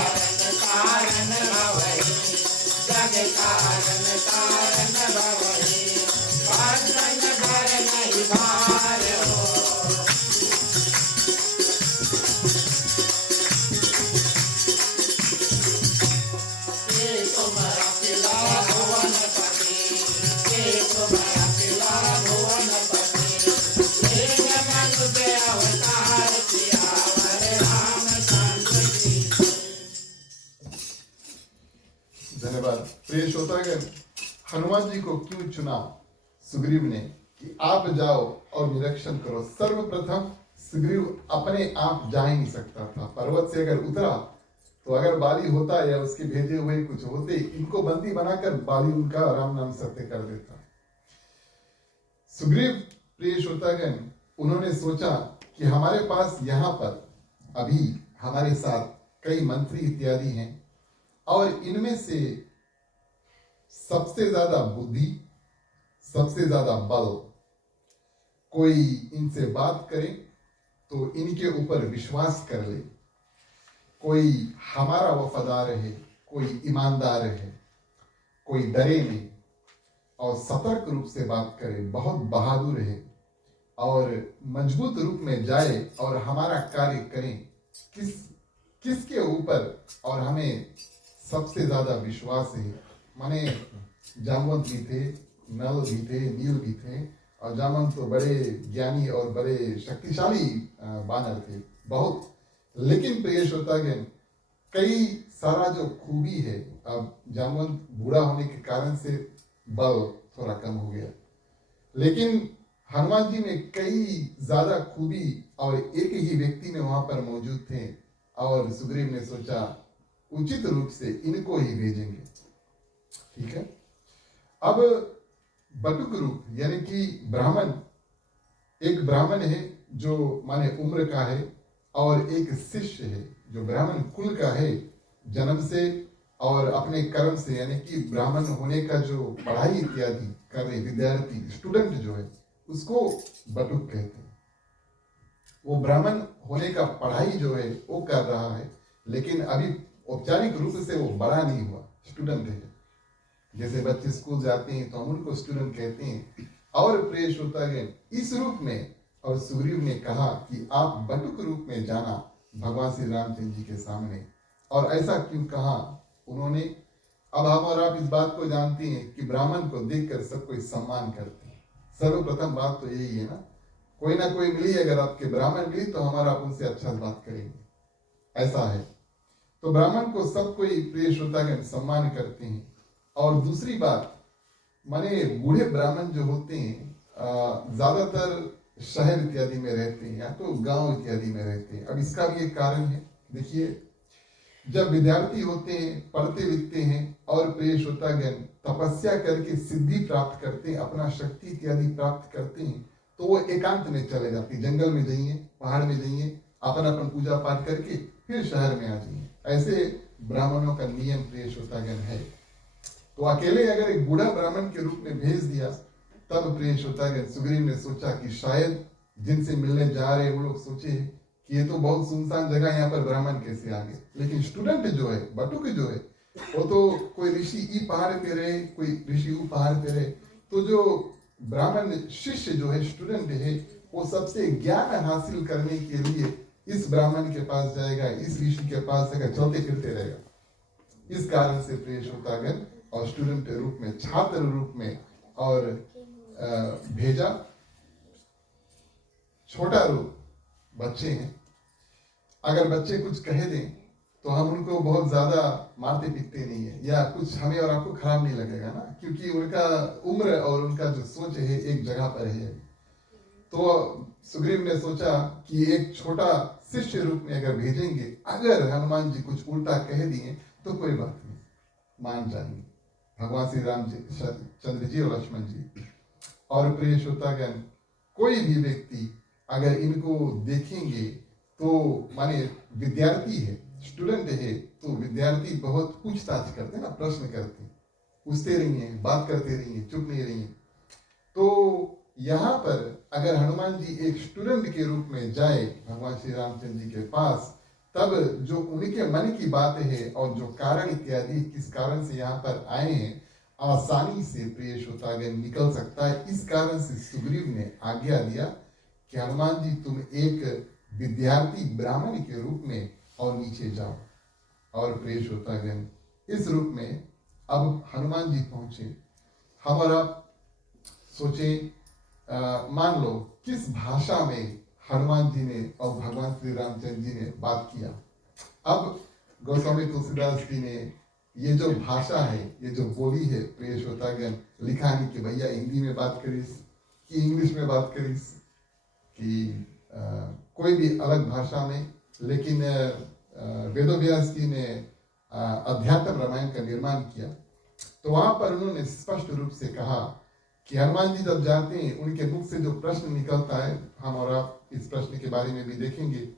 कारण अवतार हो। ये तुम्हारा किला भुवनपति, ये तुम्हारा किला भुवनपति, ये मनु पे अवतार किया वर रामचंद्र जी। धन्यवाद। प्रिय श्रोतागण, हनुमान जी को क्यों चुना सुग्रीव ने कि आप जाओ और निरीक्षण करो। सर्वप्रथम सुग्रीव अपने आप जा ही नहीं सकता था। पर्वत से अगर उतरा तो अगर बाली होता या उसके भेजे हुए कुछ होते, इनको बंदी बनाकर बाली उनका राम नाम सत्य कर देता। सुग्रीव, प्रिय श्रोतागण, उन्होंने सोचा कि हमारे पास यहाँ पर अभी हमारे साथ कई मंत्री इत्यादि हैं और इनमें से सबसे ज्यादा बुद्धि, सबसे ज्यादा बल, कोई इनसे बात करे तो इनके ऊपर विश्वास कर ले, कोई हमारा वफादार है, कोई ईमानदार है, कोई डरे नहीं और सतर्क रूप से बात करे, बहुत बहादुर है और मजबूत रूप में जाए और हमारा कार्य करें। किसके ऊपर और हमें सबसे ज्यादा विश्वास है। माने जामवंत भी थे, नल भी थे, नील भी थे और जामवंत तो बड़े ज्ञानी और बड़े शक्तिशाली बानर थे बहुत। लेकिन प्रिय श्रोतागण, कई सारा जो खूबी है, अब जामवंत बूढ़ा होने के कारण से बल थोड़ा कम हो गया, लेकिन हनुमान जी में कई ज्यादा खूबी और एक ही व्यक्ति में वहां पर मौजूद थे और सुग्रीव ने सोचा उचित रूप से इनको ही भेजेंगे। ठीक है। अब बटुक रूप यानी कि ब्राह्मण, एक ब्राह्मण है जो माने उम्र का है और एक शिष्य है जो ब्राह्मण कुल का है जन्म से और अपने कर्म से, यानी कि ब्राह्मण होने का जो पढ़ाई इत्यादि कर रहे विद्यार्थी, स्टूडेंट जो है, उसको बटुक कहते हैं। वो ब्राह्मण होने का पढ़ाई जो है वो कर रहा है, लेकिन अभी औपचारिक रूप से वो बड़ा नहीं हुआ, स्टूडेंट है। जैसे बच्चे स्कूल जाते हैं तो हम उनको स्टूडेंट कहते हैं। और प्रिय श्रोतागण, इस रूप में और सुग्रीव ने कहा कि आप बटुक रूप में जाना भगवान श्री रामचंद्र जी के सामने। और ऐसा क्यों कहा उन्होंने? अब हम और आप इस बात को जानते हैं कि ब्राह्मण को देखकर सब कोई सम्मान करते हैं। सर्वप्रथम बात तो यही है ना, कोई ना कोई मिली, अगर आपके ब्राह्मण मिली तो हमारा उनसे अच्छा बात करेंगे, ऐसा है। तो ब्राह्मण को सब कोई, प्रिय श्रोतागण, सम्मान करते हैं। और दूसरी बात, माने बूढ़े ब्राह्मण जो होते हैं ज्यादातर शहर इत्यादि में रहते हैं या तो गांव इत्यादि में रहते हैं। अब इसका भी एक कारण है। देखिए, जब विद्यार्थी होते हैं, पढ़ते लिखते हैं और प्रिय श्रोतागण तपस्या करके सिद्धि प्राप्त करते हैं, अपना शक्ति इत्यादि प्राप्त करते हैं, तो वो एकांत में चले जाते हैं। जंगल में जाइए, पहाड़ में जाइए, अपन पूजा पाठ करके फिर शहर में आ जाइए। ऐसे ब्राह्मणों का नियम, प्रिय श्रोतागण, है। तो अकेले अगर एक बूढ़ा ब्राह्मण के रूप में भेज दिया, तब प्रिय श्रोतागण सुग्रीव ने सोचा कि शायद जिनसे मिलने जा रहे वो लोग सोचे कि ये तो बहुत सुनसान जगह, यहाँ पर ब्राह्मण कैसे आ गए। लेकिन स्टूडेंट जो है, बटुक जो है, वो तो कोई ऋषि ई पहाड़ पे रहे, कोई ऋषि ऊ पहाड़ पे रहे। तो जो ब्राह्मण शिष्य जो है, स्टूडेंट है, वो सबसे ज्ञान हासिल करने के लिए इस ब्राह्मण के पास जाएगा, इस ऋषि के पास जाएगा, चलते फिरते रहेगा। इस कारण से प्रिय श्रोतागण और स्टूडेंट के रूप में, छात्र रूप में और भेजा। छोटा रूप, बच्चे हैं, अगर बच्चे कुछ कह दें तो हम उनको बहुत ज्यादा मारते पीटते नहीं है, या कुछ हमें और आपको खराब नहीं लगेगा ना, क्योंकि उनका उम्र और उनका जो सोच है एक जगह पर है। तो सुग्रीव ने सोचा कि एक छोटा शिष्य रूप में अगर भेजेंगे, अगर हनुमान जी कुछ उल्टा कह दिए तो कोई बात नहीं, मान जाएंगे भगवान श्री राम जी, चंद्र जी और लक्ष्मण जी। और प्रिय श्रोतागण, कोई भी व्यक्ति अगर इनको देखेंगे तो माने विद्यार्थी है, स्टूडेंट है, तो विद्यार्थी बहुत पूछताछ करते हैं ना, प्रश्न करते हैं, पूछते रहिए, बात करते रहिए, चुप नहीं रहिए। तो यहाँ पर अगर हनुमान जी एक स्टूडेंट के रूप में जाए भगवान श्री रामचंद्र जी के पास, तब जो उनके मन की बात है और जो कारण इत्यादि, किस कारण से यहाँ पर आए हैं आसानी से प्रिय श्रोतागण निकल सकता है। इस कारण से सुग्रीव ने आज्ञा दिया कि हनुमान जी तुम एक विद्यार्थी ब्राह्मण के रूप में और नीचे जाओ। और प्रिय श्रोतागण इस रूप में अब हनुमान जी पहुंचे। हम और आप सोचे, मान लो किस भाषा में हनुमान जी ने और भगवान श्री रामचंद्र जी ने बात किया। अब गोस्वामी तुलसीदास जी ने ये जो भाषा है, ये जो बोली है प्रिय श्रोतागण, लिखा नहीं कि भैया हिंदी में बात करीस कि इंग्लिश में बात करीस कि कोई भी अलग भाषा में, लेकिन वेदव्यास जी ने अध्यात्म रामायण का निर्माण किया तो वहां पर उन्होंने स्पष्ट रूप से कहा कि हनुमान जी जब जाते हैं उनके मुख से जो प्रश्न निकलता है, हम और आप इस प्रश्न के बारे में भी देखेंगे,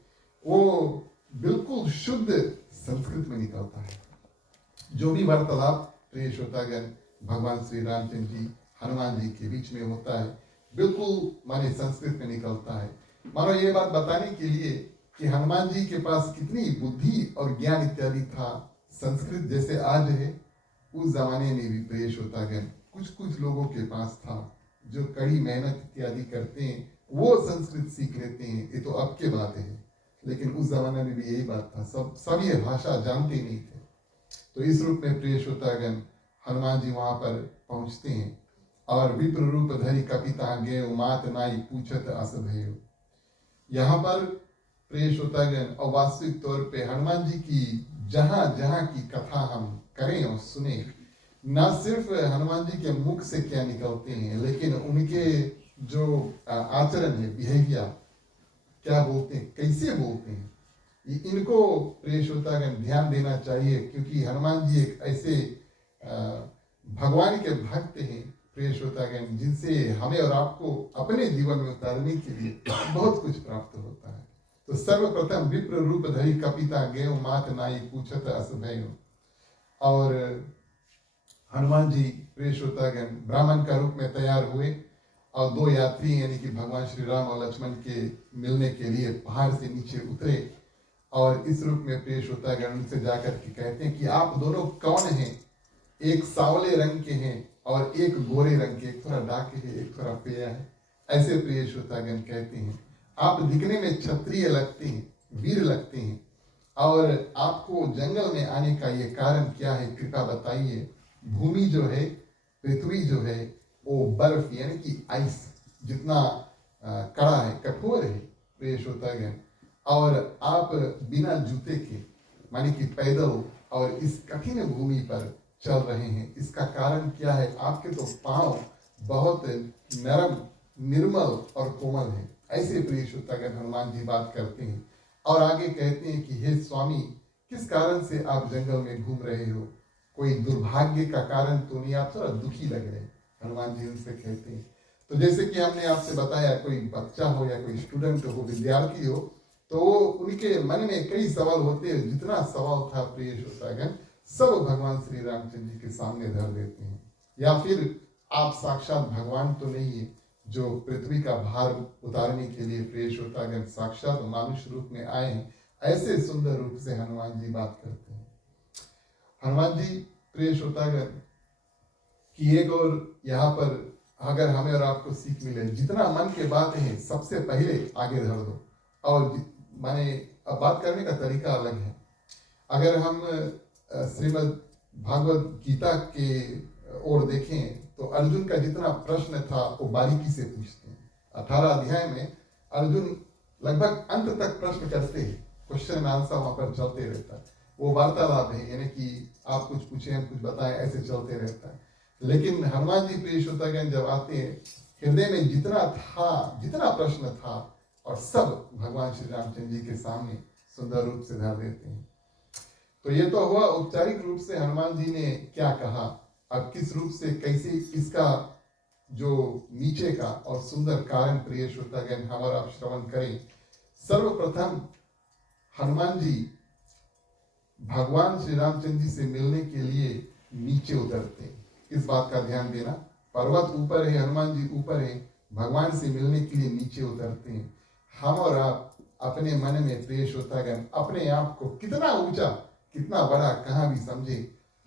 वो बिल्कुल शुद्ध संस्कृत में निकलता है। जो भी वार्तालाप प्रिय श्रोतागण भगवान श्री रामचंद्र जी हनुमान जी के बीच में होता है बिल्कुल माने संस्कृत में निकलता है। मानो ये बात बताने के लिए कि हनुमान जी के पास कितनी बुद्धि और ज्ञान इत्यादि था। संस्कृत जैसे आज है, उस जमाने में भी प्रिय श्रोतागण कुछ कुछ लोगों के पास था जो कड़ी मेहनत इत्यादि करते हैं, वो संस्कृत सीख लेते हैं। ये तो अब के बात है, लेकिन उस जमाने में भी यही बात था। सब ये भाषा जानते नहीं थे। तो इस रूप में प्रिय श्रोतागण हनुमान जी वहां पर पहुंचते हैं और विप्र रूप धरि कपिता गए मात नाई पूछत अस भयो। यहाँ पर प्रिय श्रोतागण और वास्तविक तौर पे हनुमान जी की जहां जहां की कथा हम करें और सुने, न सिर्फ हनुमान जी के मुख से क्या निकलते हैं, लेकिन उनके जो आचरण है, बिहेवियर, क्या बोलते हैं, कैसे बोलते हैं, इनको प्रिय श्रोतागण ध्यान देना चाहिए। क्योंकि हनुमान जी एक ऐसे भगवान के भक्त हैं प्रिय श्रोतागण, जिनसे हमें और आपको अपने जीवन में उतारने के लिए बहुत कुछ प्राप्त होता है। तो सर्वप्रथम विप्र रूप धरि कपिता गयो मात नाई पूछत अस भयो। और हनुमान जी प्रिय श्रोतागण ब्राह्मण का रूप में तैयार हुए और दो यात्री यानी कि भगवान श्री राम और लक्ष्मण के मिलने के लिए पहाड़ से नीचे उतरे और इस रूप में प्रिय श्रोतागण उनसे जाकर के कहते हैं कि आप दोनों कौन हैं? एक सावले रंग के हैं और एक गोरे रंग के, एक थोड़ा डाक है, एक थोड़ा पेया है। ऐसे प्रिय श्रोतागण कहते हैं आप दिखने में क्षत्रिय लगते हैं, वीर लगते हैं, और आपको जंगल में आने का ये कारण क्या है, कृपा बताइए। भूमि जो है, पृथ्वी जो है, वो बर्फ यानी कि आइस जितना कड़ा है, कठोर है प्रिय श्रोतागण, और आप बिना जूते के माने कि पैदल और इस कठिन भूमि पर चल रहे हैं। इसका कारण क्या है? आपके तो पांव बहुत नरम, निर्मल और कोमल है। ऐसे प्रिय श्रोतागण हनुमान जी बात करते हैं और आगे कहते हैं कि हे स्वामी, किस कारण से आप जंगल में घूम रहे हो? कोई दुर्भाग्य का कारण तो नहीं? आप थोड़ा दुखी लग रहे हैं, हनुमान जी उनसे कहते हैं। तो जैसे कि हमने आपसे बताया, कोई बच्चा हो या कोई स्टूडेंट हो, विद्यार्थी हो, तो उनके मन में कई सवाल होते हैं। जितना सवाल था प्रिय श्रोतागण सब भगवान श्री रामचंद्र जी के सामने धर देते हैं। या फिर आप साक्षात भगवान तो नहीं है जो पृथ्वी का भार उतारने के लिए प्रिय श्रोतागण साक्षात मानुष रूप में आए हैं। ऐसे सुंदर रूप से हनुमान जी बात करते हैं। हनुमान जी प्रिय श्रोतागण की एक और यहाँ पर अगर हमें और आपको सीख मिले, जितना मन के बात है सबसे पहले आगे धर दो। और माने अब बात करने का तरीका अलग है। अगर हम श्रीमद् भागवत गीता के ओर देखें तो अर्जुन का जितना प्रश्न था वो बारीकी से पूछते हैं। 18 अध्याय में अर्जुन लगभग अंत तक प्रश्न करते हैं, क्वेश्चन एंड आंसर वहां पर चलते रहता है। वो वार्तालाप है, यानी कि आप कुछ पूछें हम कुछ बताएं, ऐसे चलते रहता है। लेकिन हनुमान जी प्रिय श्रोतागण जब आते हैं, हृदय में जितना था, जितना प्रश्न था, और सब भगवान श्री रामचंद्र जी के सामने सुंदर रूप से धर देते हैं। तो ये तो हुआ औपचारिक रूप से हनुमान जी ने क्या कहा। अब किस रूप से, कैसे इसका जो नीचे का और सुंदर कारण प्रिय श्रोतागण हमारा आप श्रवण करें। सर्वप्रथम हनुमान जी भगवान श्री रामचंद्र जी से मिलने के लिए नीचे उतरते हैं। इस बात का ध्यान देना, पर्वत ऊपर है, हनुमान जी ऊपर है, भगवान से मिलने के लिए नीचे उतरते हैं। हम और आप अपने मन में प्रिय श्रोतागण अपने आप को कितना ऊंचा, कितना बड़ा कहाँ भी समझे,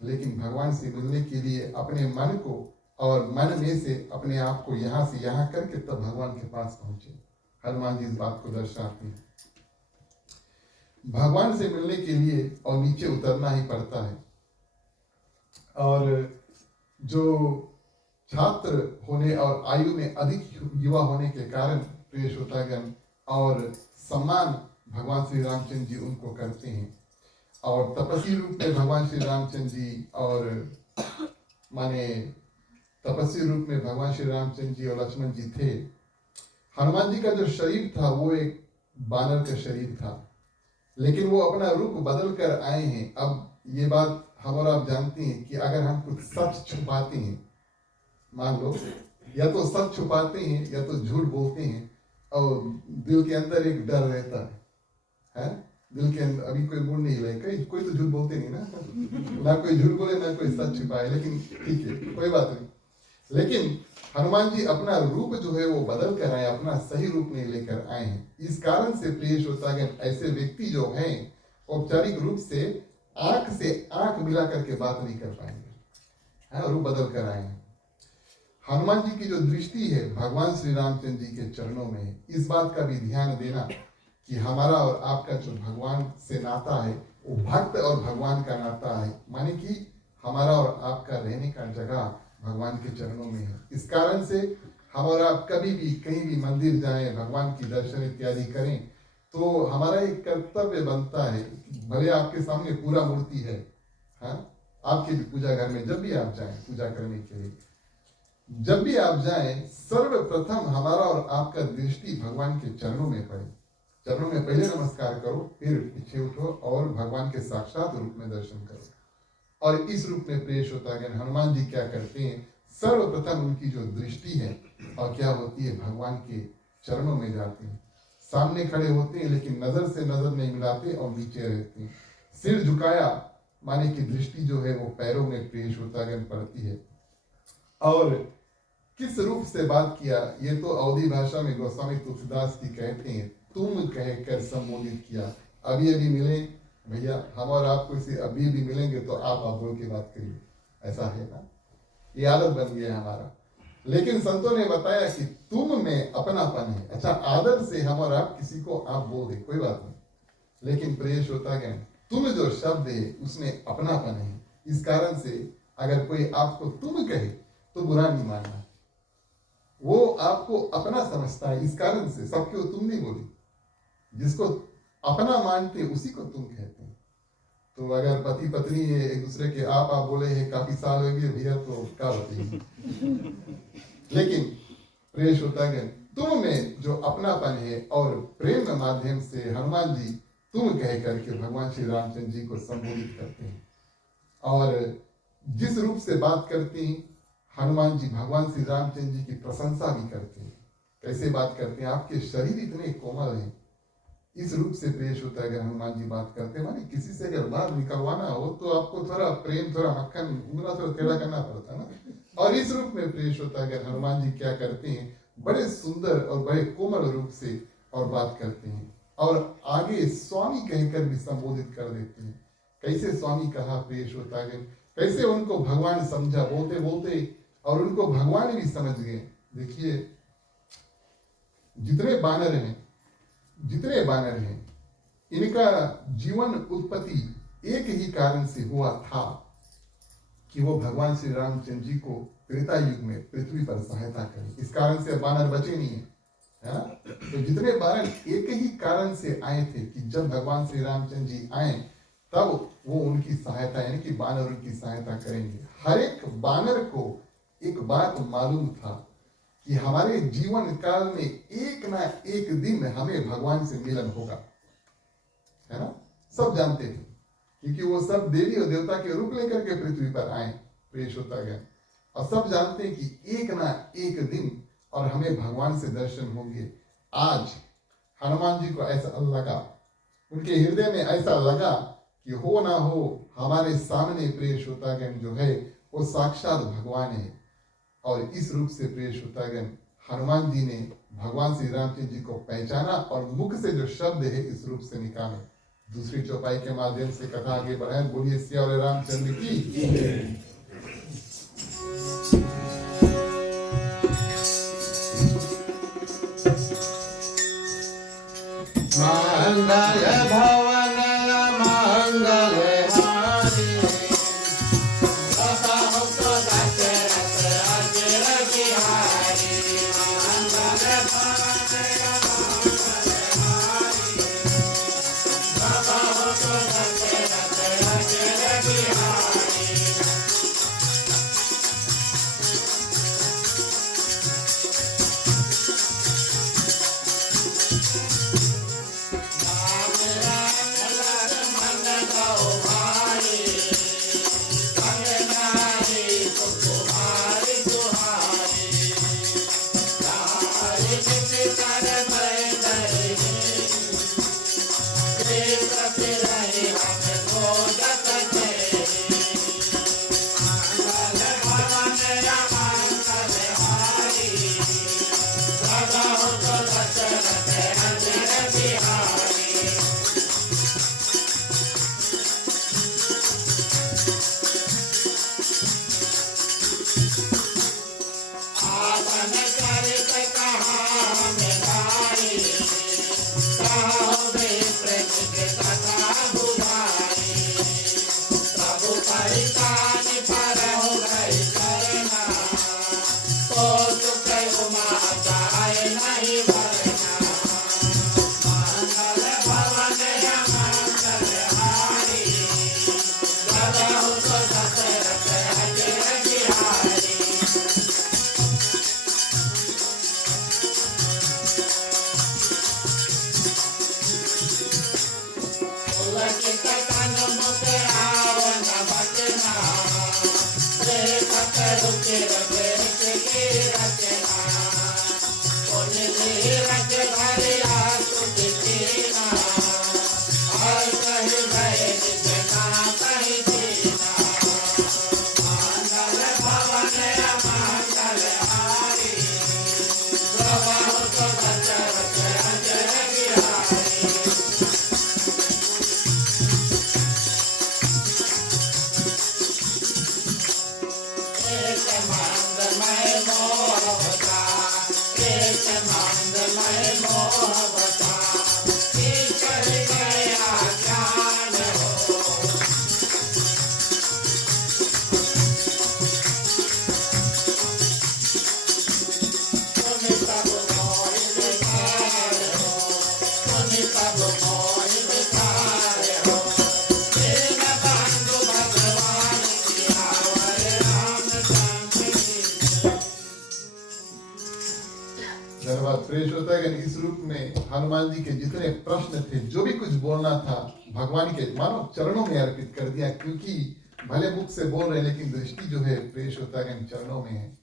लेकिन भगवान से मिलने के लिए अपने मन को और मन में से अपने आप को यहाँ से यहाँ करके तब भगवान के पास पहुंचे। हनुमान जी इस बात को दर्शाते हैं। भगवान से मिलने के लिए और नीचे उतरना ही पड़ता है। और जो छात्र होने और आयु में अधिक युवा होने के कारण प्रिय श्रोतागण और सम्मान भगवान श्री रामचंद्र जी उनको करते हैं। और तपस्वी रूप में भगवान श्री रामचंद्र जी और माने तपस्वी रूप में भगवान श्री रामचंद्र जी और लक्ष्मण जी थे। हनुमान जी का जो शरीर था वो एक बानर का शरीर था, लेकिन वो अपना रूप बदल कर आए हैं। अब ये बात हम और आप जानते हैं कि अगर हम कुछ सच छुपाते हैं, मान लो या तो सच छुपाते हैं या तो झूठ बोलते हैं, और दिल के अंदर एक डर रहता है दिल के अंदर अभी कोई मूड नहीं लगे, कोई तो झूठ बोलते नहीं ना कोई झूठ बोले ना कोई सच छुपाए, लेकिन ठीक है कोई बात नहीं। लेकिन हनुमान जी अपना रूप जो है वो बदल कर आए, अपना सही रूप नहीं लेकर आए हैं। इस कारण से प्रिय श्रोतागण ऐसे व्यक्ति जो हैं औपचारिक रूप से आंख मिला करके बात नहीं कर पाएंगे, रूप बदल कर आए हैं। हनुमान जी की जो दृष्टि है भगवान श्री रामचंद्र जी के चरणों में है। इस बात का भी ध्यान देना कि हमारा और आपका जो भगवान से नाता है वो भक्त और भगवान का नाता है, माने कि हमारा और आपका रहने का जगह भगवान के चरणों में है। इस कारण से हम और आप कभी भी कहीं भी मंदिर जाएं, भगवान की दर्शन इत्यादि करें, तो हमारा एक कर्तव्य बनता है, भले आपके सामने पूरा मूर्ति है, आपके भी पूजा घर में जब भी आप जाएं पूजा करने के लिए, जब भी आप जाएं सर्वप्रथम हमारा और आपका दृष्टि भगवान के चरणों में पड़े। चरणों में पहले नमस्कार करो, फिर पीछे उठो और भगवान के साक्षात रूप में दर्शन करो। और इस रूप में प्रिय श्रोतागण हनुमान जी क्या करते हैं, सर्वप्रथम उनकी जो दृष्टि है और क्या होती है, भगवान के चरणों में जाते हैं। सामने खड़े होते हैं लेकिन नजर से नजर नहीं मिलाते और नीचे रहते हैं। सिर झुकाया माने की दृष्टि जो है वो पैरों में प्रिय श्रोतागण पड़ती है। और किस रूप से बात किया, ये तो अवधी भाषा में गोस्वामी तुलसीदास जी कहते हैं, तुम कहकर संबोधित किया। अभी अभी मिले भैया, हम और आपको इसे अभी भी मिलेंगे तो आप बोल के बात करिए, ऐसा है ना, ये आदत बन गया है हमारा। लेकिन संतों ने बताया कि तुम में अपनापन है। अच्छा, आदत से हम और आप किसी को आप बोल दे कोई बात नहीं, लेकिन प्रिय श्रोतागण तुम जो शब्द है उसमें अपनापन है। इस कारण से अगर कोई आपको तुम कहे तो बुरा नहीं मानना, वो आपको अपना समझता है। इस कारण से सबके तुम नहीं बोली, जिसको अपना मानते उसी को तुम कहते हैं। तो अगर पति पत्नी है एक दूसरे के आप बोले हैं काफी साल हो गए भैया, तो क्या बताइए। लेकिन प्रिय श्रोतागण तुम में जो अपनापन है और प्रेम के माध्यम से हनुमान जी तुम कह करके भगवान श्री रामचंद्र जी को संबोधित करते हैं। और जिस रूप से बात करते हैं हनुमान जी भगवान श्री रामचंद्र जी की प्रशंसा भी करते हैं। कैसे बात करते हैं, आपके शरीर इतने कोमल हैं, इस रूप से पेश होता है। अगर हनुमान जी बात करते हैं, माने किसी से अगर बात निकलवाना हो तो आपको थोड़ा प्रेम, थोड़ा मक्खन, उंगला थोड़ा टेढ़ा करना पड़ता है ना। और इस रूप में पेश होता है। अगर हनुमान जी क्या करते हैं, बड़े सुंदर और बड़े कोमल रूप से और बात करते हैं और आगे स्वामी कहकर भी संबोधित कर देते हैं। कैसे स्वामी कहा पेश होता है, कैसे उनको भगवान समझा बोलते बोलते, और उनको भगवान भी समझ गए। देखिए जितने बानर हैं इनका जीवन उत्पत्ति एक ही कारण से हुआ था कि वो भगवान श्री रामचंद्र जी को त्रेता युग में पृथ्वी पर सहायता करें। इस कारण से बानर बचे नहीं है। तो जितने बानर एक ही कारण से आए थे कि जब भगवान श्री रामचंद्र जी आए तब वो उनकी सहायता, यानी कि बानर उनकी सहायता करेंगे। हर एक बानर को एक बात मालूम था कि हमारे जीवन काल में एक ना एक दिन हमें भगवान से मिलन होगा, है ना। सब जानते थे क्योंकि वो सब देवी और देवता के रूप लेकर के पृथ्वी पर आए पेश होता गया। और सब जानते हैं कि एक ना एक दिन और हमें भगवान से दर्शन होंगे। आज हनुमान जी को ऐसा लगा, उनके हृदय में ऐसा लगा कि हो ना हो हमारे सामने प्रेष होतागण जो है वो साक्षात भगवान है। और इस रूप से प्रेष होतागण हनुमान जी ने भगवान श्री रामचंद्र जी को पहचाना और मुख से जो शब्द है इस रूप से निकाले, दूसरी चौपाई के माध्यम से कथा आगे बढ़ाएं। बोलिए सियावर रामचंद्र की। मंगल भवन मंगल हारी सदा हो दशरथ अजर बिहारी मंगल भवन सदा हो दशरथ अजर बिहारी धन्यवाद। प्रेष होता है इस रूप में हनुमान जी के जितने प्रश्न थे, जो भी कुछ बोलना था, भगवान के मानो चरणों में अर्पित कर दिया, क्योंकि भले मुख से बोल रहे लेकिन दृष्टि जो है प्रेष होता है चरणों में है।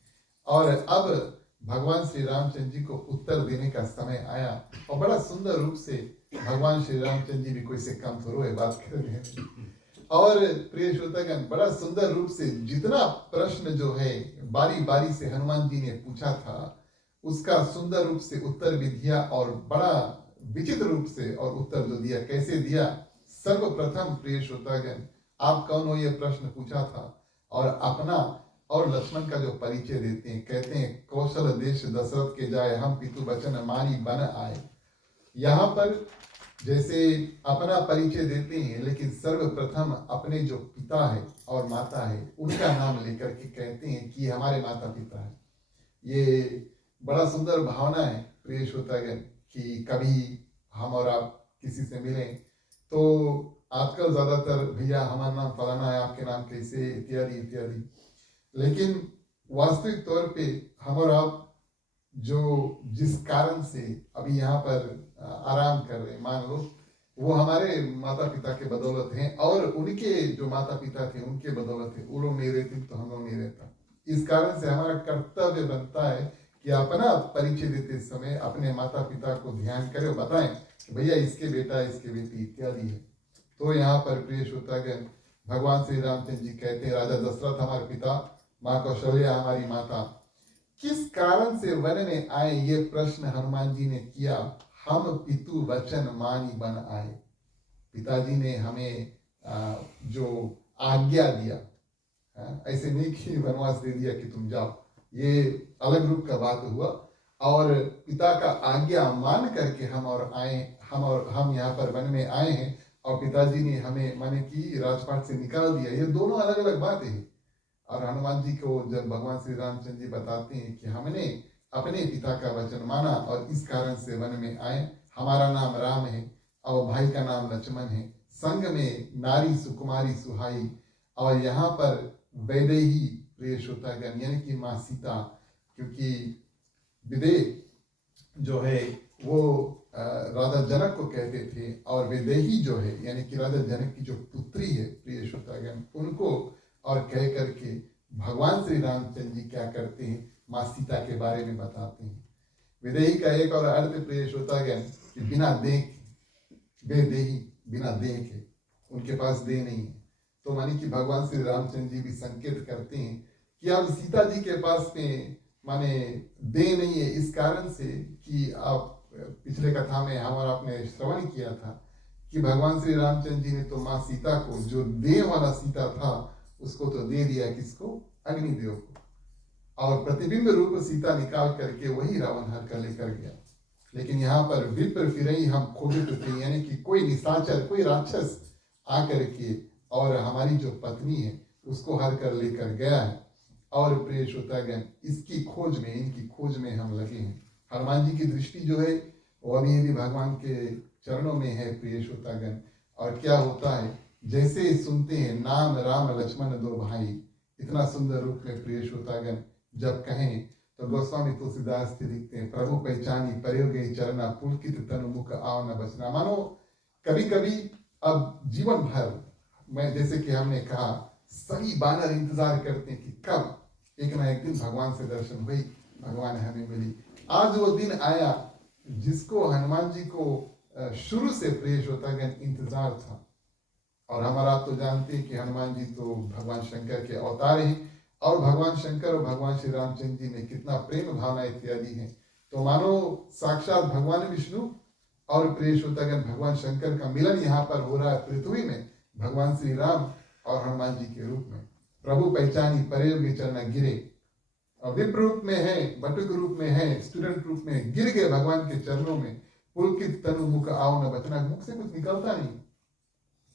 और अब भगवान श्री रामचंद्र जी को उत्तर देने का समय आया और बड़ा सुंदर रूप से भगवान श्री रामचंद्र जी भी कोई से कम थोड़ो है बात कर रहे हैं। और प्रिय श्रोतागण, बड़ा सुंदर रूप से जितना प्रश्न जो है बारी बारी से हनुमान जी ने पूछा था उसका सुंदर रूप से उत्तर भी दिया और बड़ा विचित्र रूप से और उत्तर जो दिया, कैसे दिया। सर्वप्रथम प्रिय श्रोतागण, आप कौन हो, ये प्रश्न पूछा था और अपना और लक्ष्मण का जो परिचय देते हैं, कहते हैं कौशल देश दशरथ के जाए, हम पितु वचन मानी बन आए। यहाँ पर जैसे अपना परिचय देते हैं लेकिन सर्वप्रथम अपने जो पिता है और माता है उनका नाम लेकर के कहते हैं कि हमारे माता पिता है। ये बड़ा सुंदर भावना है प्रिय श्रोतागण कि कभी हम और आप किसी से मिलें तो आजकल ज्यादातर भैया हमारा नाम फलाना है, आपके नाम कैसे, इत्यादि इत्यादि। लेकिन वास्तविक तौर पे हम और आप जो जिस कारण से अभी यहाँ पर आराम कर रहे हैं, मान लो वो हमारे माता पिता के बदौलत हैं और उनके जो माता पिता थे उनके बदौलत है। वो लोग नहीं रहते तो हम लोग नहीं रहता। इस कारण से हमारा कर्तव्य बनता है कि अपना परिचय देते समय अपने माता पिता को ध्यान करें, बताएं कि भैया इसके बेटा, इसके बेटी इत्यादि है। तो यहाँ पर प्रिय श्रोतागण, भगवान श्री रामचंद्र जी कहते हैं राजा दशरथ हमारे पिता, माँ कौशल्या हमारी माता। किस कारण से वन में आए, ये प्रश्न हनुमान जी ने किया। हम पितु वचन मानी बन आए। पिताजी ने हमें जो आज्ञा दिया, ऐसे नहीं कि वनवास दे दिया कि तुम जाओ, ये अलग रूप का बात हुआ। और पिता का आज्ञा मान करके हम यहाँ पर वन में आए हैं, और पिताजी ने हमें माने कि राजपाट से निकाल दिया। ये दोनों अलग अलग बातें हैं। और हनुमान जी को जब भगवान श्री रामचंद्र जी बताते हैं कि हमने अपने पिता का वचन माना और इस कारण से वन में आए, हमारा नाम राम है और भाई का नाम लक्ष्मण है, संग में नारी सुकुमारी सुहाई, और यहाँ पर वैदेही प्रिय श्रोतागण यानी कि माँ सीता, क्योंकि विदेह जो है वो राजा जनक को कहते थे, और वैदेही जो है यानी कि राजा जनक की जो पुत्री है प्रिय श्रोतागण, उनको और कह करके भगवान श्री रामचंद्र जी क्या करते हैं, माँ सीता के बारे में बताते हैं। विदेही का एक और अर्थ प्रिय श्रोतागण कि बिना देख, बेदेही बिना देख है, उनके पास दे नहीं है। तो मानी कि भगवान श्री रामचंद्र जी भी संकेत करते हैं कि अब सीता जी के पास में माने दे नहीं है, इस कारण से कि आप पिछले कथा में हमारा आपने श्रवण किया था कि भगवान श्री रामचंद्र जी ने तो माँ सीता को, जो देह वाला सीता था उसको तो दे दिया, किसको, अग्निदेव को, और प्रतिबिंब रूप सीता निकाल करके वही रावण हर कर लेकर गया। लेकिन यहाँ पर विप्र फिरई हम खोजित थे, यानी कि कोई निशाचर, कोई राक्षस आकर के और हमारी जो पत्नी है उसको हर कर लेकर गया है। और प्रिय श्रोतागण इसकी खोज में, इनकी खोज में हम लगे हैं। हनुमान जी की दृष्टि जो है वो अभी भी भगवान के चरणों में है प्रिय श्रोतागण। और क्या होता है, जैसे सुनते हैं नाम राम लक्ष्मण दो भाई, इतना सुंदर रूप में प्रिय श्रोतागण जब कहें तो गोस्वामी तुलसीदास जी लिखते हैं, प्रभु पहचानी प्रयोग चरना पुलकित तनु मुख आव न बचना। मानो कभी कभी अब जीवन भर मैं, जैसे कि हमने कहा, सभी बानर इंतजार करते हैं कि कब एक ना एक दिन भगवान से दर्शन हुई, भगवान हमें मिली। आज वो दिन आया जिसको हनुमान जी को शुरू से प्रिय श्रोतागण इंतजार था। और हमारा तो जानते हैं कि हनुमान जी तो भगवान शंकर के अवतार हैं, और भगवान शंकर और भगवान श्री रामचंद्र जी में कितना प्रेम भावना इत्यादि है। तो मानो साक्षात भगवान विष्णु और प्रिय श्रोतागण भगवान शंकर का मिलन यहाँ पर हो रहा है पृथ्वी में, भगवान श्री राम और हनुमान जी के रूप में। प्रभु पहचानी प्रयोग चरण गिरे, और विप्र रूप में है, बटुक रूप में है, स्टूडेंट रूप में गिर गए भगवान के चरणों में। पुलकित तनु मुख आओ न बचना, मुख से कुछ निकलता नहीं।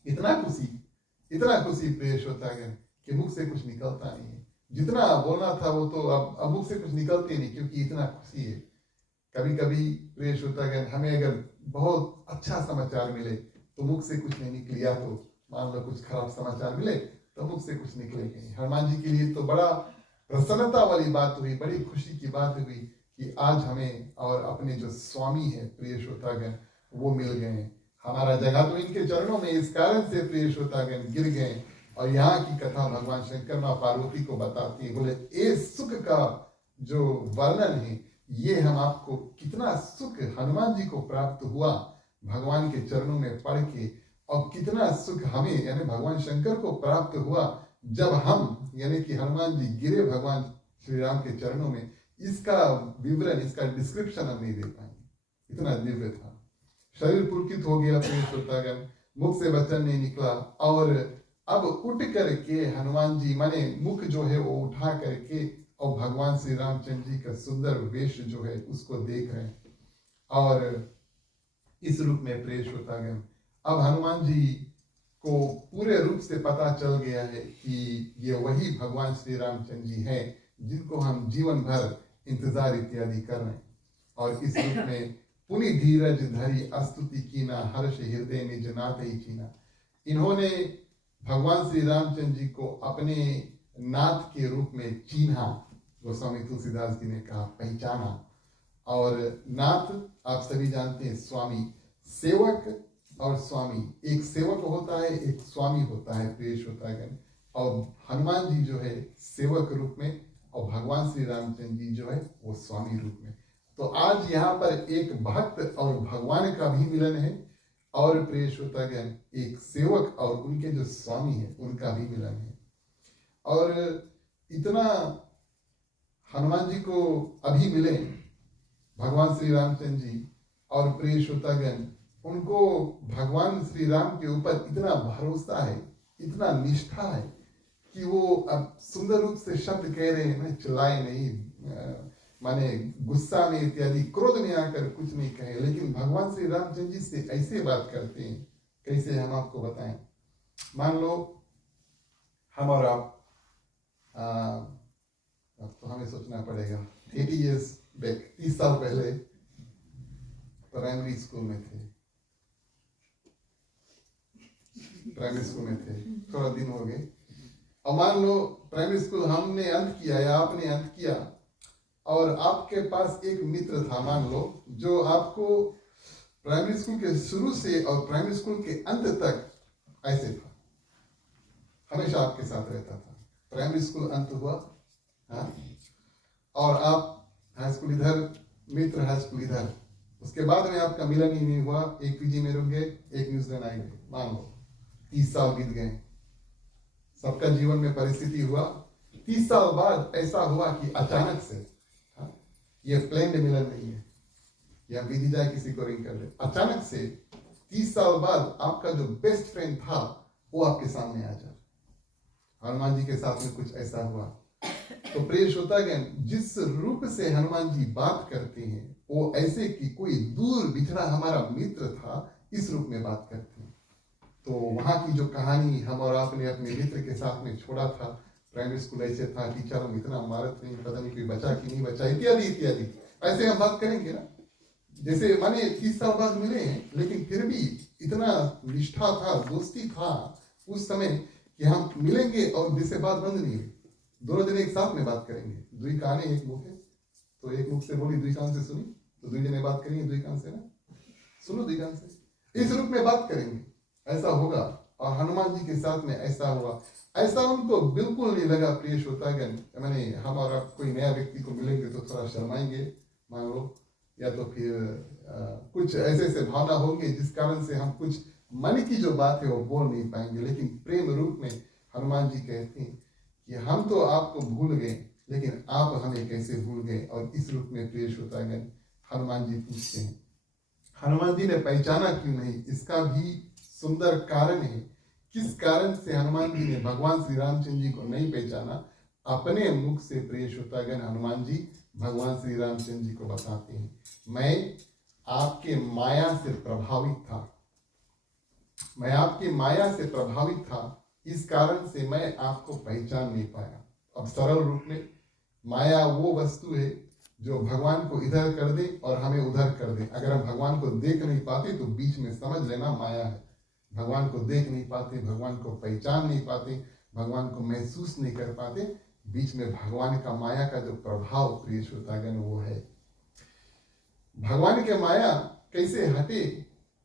इतना खुशी प्रिय श्रोतागण कि मुख से कुछ निकलता नहीं है। जितना बोलना था वो तो अब मुख से कुछ निकलते नहीं, क्योंकि इतना खुशी है। कभी कभी प्रिय श्रोतागण हमें अगर बहुत अच्छा समाचार मिले तो मुख से कुछ नहीं निकले, या तो मान लो कुछ खराब समाचार मिले तो मुख से कुछ निकलेगा नहीं। हनुमान जी के लिए तो बड़ा प्रसन्नता वाली बात हुई, बड़ी खुशी की बात हुई कि आज हमें और अपने जो स्वामी है प्रिय श्रोतागण वो मिल गए। हमारा जगह तो इनके चरणों में, इस कारण से प्रिय श्रोतागण गिर गए। और यहाँ की कथा भगवान शंकर माँ पार्वती को बताती है, बोले ये सुख का जो वर्णन है, ये हम आपको कितना सुख हनुमान जी को प्राप्त हुआ भगवान के चरणों में पढ़ के, और कितना सुख हमें यानी भगवान शंकर को प्राप्त हुआ जब हम यानी कि हनुमान जी गिरे भगवान श्री राम के चरणों में। इसका विवरण, इसका डिस्क्रिप्शन हम नहीं दे पाएंगे, इतना दिव्य था। शरीर पुलकित हो गया प्रिय श्रोतागण, मुख से वचन नहीं निकला, और अब उठ करके हनुमान जी माने मुख जो है वो उठा करके और भगवान श्री रामचंद्र जी का सुंदर वेश जो है उसको देख रहे हैं। और इस रूप में प्रिय श्रोतागण अब हनुमान जी को पूरे रूप से पता चल गया है कि ये वही भगवान श्री रामचंद्र जी हैं जिनको हम जीवन भर इंतजार इत्यादि कर रहे हैं। और इस रूप में पुनि धीरज धरी अस्तुति कीना, हर्ष हृदय निज नाथ ही चीना। इन्होंने भगवान श्री रामचंद्र जी को अपने नाथ के रूप में चीन्हा, गोस्वामी तुलसीदास जी ने कहा पहचाना। और नाथ आप सभी जानते हैं स्वामी, सेवक और स्वामी, एक सेवक होता है एक स्वामी होता है प्रिय श्रोतागण। और हनुमान जी जो है सेवक रूप में और भगवान श्री रामचंद्र जी जो है वो स्वामी रूप में। तो आज यहाँ पर एक भक्त और भगवान का भी मिलन है, और प्रिय श्रोतागण एक सेवक और उनके जो स्वामी है उनका भी मिलन है। और इतना हनुमान जी को अभी मिले भगवान श्री रामचंद्र जी, और प्रिय श्रोतागण उनको भगवान श्री राम के ऊपर इतना भरोसा है, इतना निष्ठा है कि वो अब सुंदर रूप से शब्द कह रहे हैं ना, चिल्लाए नहीं, माने गुस्सा में इत्यादि क्रोध में आकर कुछ नहीं कहे, लेकिन भगवान श्री रामचंद्र जी से ऐसे बात करते हैं। कैसे हम आपको बताएं। मान लो हम और आप, अब तो हमें सोचना पड़ेगा, 80 years बैक, 30 साल पहले प्राइमरी स्कूल में थे, थोड़ा दिन हो गए। और मान लो प्राइमरी स्कूल हमने अंत किया या आपने अंत किया, और आपके पास एक मित्र था, मान लो, जो आपको प्राइमरी स्कूल के शुरू से और प्राइमरी स्कूल के अंत तक ऐसे था, हमेशा आपके साथ रहता था। प्राइमरी स्कूल अंत हुआ, हाँ, और आप हाई स्कूल इधर, मित्र हाई स्कूल इधर, उसके बाद में आपका मिलन ही नहीं हुआ, एक पीजी में रुक गए, एक न्यूजीलैंड आए गए, मान लो 30 साल बीत गए। सबका जीवन में परिस्थिति हुआ, 30 साल बाद ऐसा हुआ कि अचानक से, हाँ, ये प्लेन्ड मिलन नहीं है, या बीती जाए किसी को रिंग कर दे, अचानक से 30 साल बाद आपका जो बेस्ट फ्रेंड था वो आपके सामने आ जाए। हनुमान जी के साथ में कुछ ऐसा हुआ। तो प्रिय श्रोतागण, जिस रूप से हनुमान जी बात करते हैं वो ऐसे कि कोई दूर बिछड़ा हमारा मित्र था, इस रूप में बात करते हैं। तो वहां की जो कहानी हम और आपने अपने मित्र के साथ में छोड़ा था, प्राइमरी स्कूल ऐसे था, टीचर हम इतना मारत नहीं, पता नहीं कोई बचा कि नहीं बचा, इत्यादि इत्यादि, ऐसे हम बात करेंगे ना। जैसे माने 30 साल बाद मिले हैं, लेकिन फिर भी इतना निष्ठा था, दोस्ती था उस समय कि हम मिलेंगे और दिल से बात बंद नहीं हुई, दोनों दिन एक साथ में बात करेंगे। दुई काने एक मुख है, तो एक मुख से बोली दुई कान से सुनी, तो दुई जने बात करेंगे दुई कान से ना, सुनो दुई कान से, इस रूप में बात करेंगे, ऐसा होगा। और हनुमान जी के साथ में ऐसा हुआ। ऐसा उनको बिल्कुल नहीं लगा प्रिय श्रोतागण, मैंने हम और आप कोई नया व्यक्ति को मिलेंगे तो थोड़ा शर्माएंगे मान लो, या तो फिर कुछ ऐसे ऐसे भावना होंगे जिस कारण से हम कुछ मन की जो बात है वो बोल नहीं पाएंगे। लेकिन प्रेम रूप में हनुमान जी कहते हैं कि हम तो आपको भूल गए, लेकिन आप हमें कैसे भूल गए। और इस रूप में प्रिय श्रोतागण हनुमान जी पूछते हैं, हनुमान जी ने पहचाना क्यों नहीं, इसका भी सुंदर कारण है। किस कारण से हनुमान जी ने भगवान श्री रामचंद्र जी को नहीं पहचाना, अपने मुख से प्रिय श्रोतागण हनुमान जी भगवान श्री रामचंद्र जी को बताते हैं, मैं आपके माया से प्रभावित था, मैं आपकी माया से प्रभावित था, इस कारण से मैं आपको पहचान नहीं पाया। अब सरल रूप में, माया वो वस्तु है जो भगवान को इधर कर दे और हमें उधर कर दे। अगर हम भगवान को देख नहीं पाते तो बीच में समझ लेना माया है। भगवान को देख नहीं पाते, भगवान को पहचान नहीं पाते, भगवान को महसूस नहीं कर पाते, बीच में भगवान का माया का जो प्रभाव प्रिय श्रोतागण वो है। भगवान के माया कैसे हटे,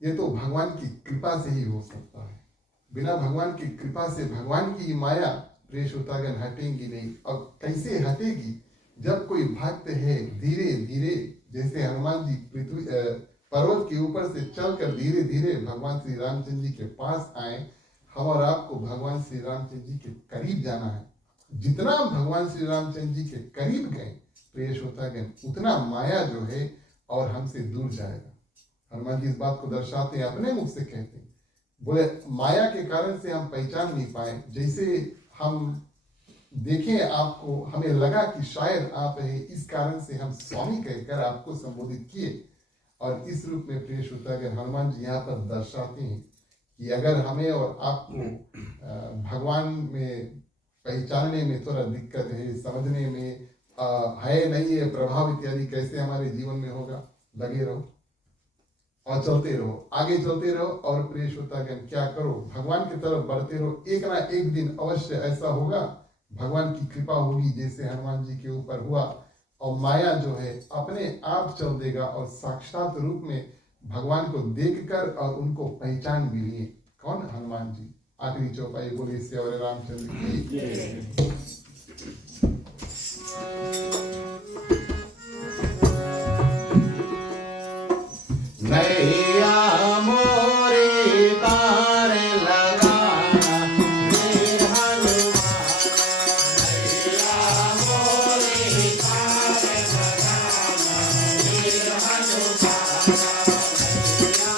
ये तो भगवान की कृपा से ही हो सकता है। बिना भगवान की कृपा से भगवान की माया प्रिय श्रोतागण हटेंगी नहीं। और कैसे हटेगी, जब कोई भक्त है धीरे धीरे, जैसे हनुमान जी पृथ्वी पर्वत के ऊपर से चलकर धीरे धीरे भगवान श्री रामचंद्र जी के पास आए, हम और आपको भगवान श्री रामचंद्र जी के करीब जाना है। जितना हम भगवान श्री रामचंद्र जी के करीब गए प्रिय श्रोतागण, उतना माया जो है और हमसे दूर जाएगा। हनुमान जी इस बात को दर्शाते हैं, अपने मुख से कहते हैं, बोले माया के कारण से हम पहचान नहीं पाए। जैसे हम देखें आपको, हमें लगा कि शायद आप है, इस कारण से हम स्वामी कहकर आपको संबोधित किए। और इस रूप में प्रिय श्रोतागण हनुमान जी यहाँ पर दर्शाते हैं कि अगर हमें और आपको भगवान में पहचानने में थोड़ा दिक्कत है, समझने में है नहीं है, प्रभाव इत्यादि कैसे हमारे जीवन में होगा, लगे रहो और चलते रहो, आगे चलते रहो। और प्रिय श्रोतागण क्या करो, भगवान की तरफ बढ़ते रहो। एक ना एक दिन अवश्य ऐसा होगा, भगवान की कृपा होगी जैसे हनुमान जी के ऊपर हुआ, और माया जो है अपने आप चल देगा और साक्षात रूप में भगवान को देखकर और उनको पहचान भी लिए। कौन? हनुमान जी। आखिरी चौपाई बोले श्री रामचंद्र की। नैया मोरी तार लगाना वीर हनुमान, नैया मोरी तार लगाना वीर हनुमान, नैया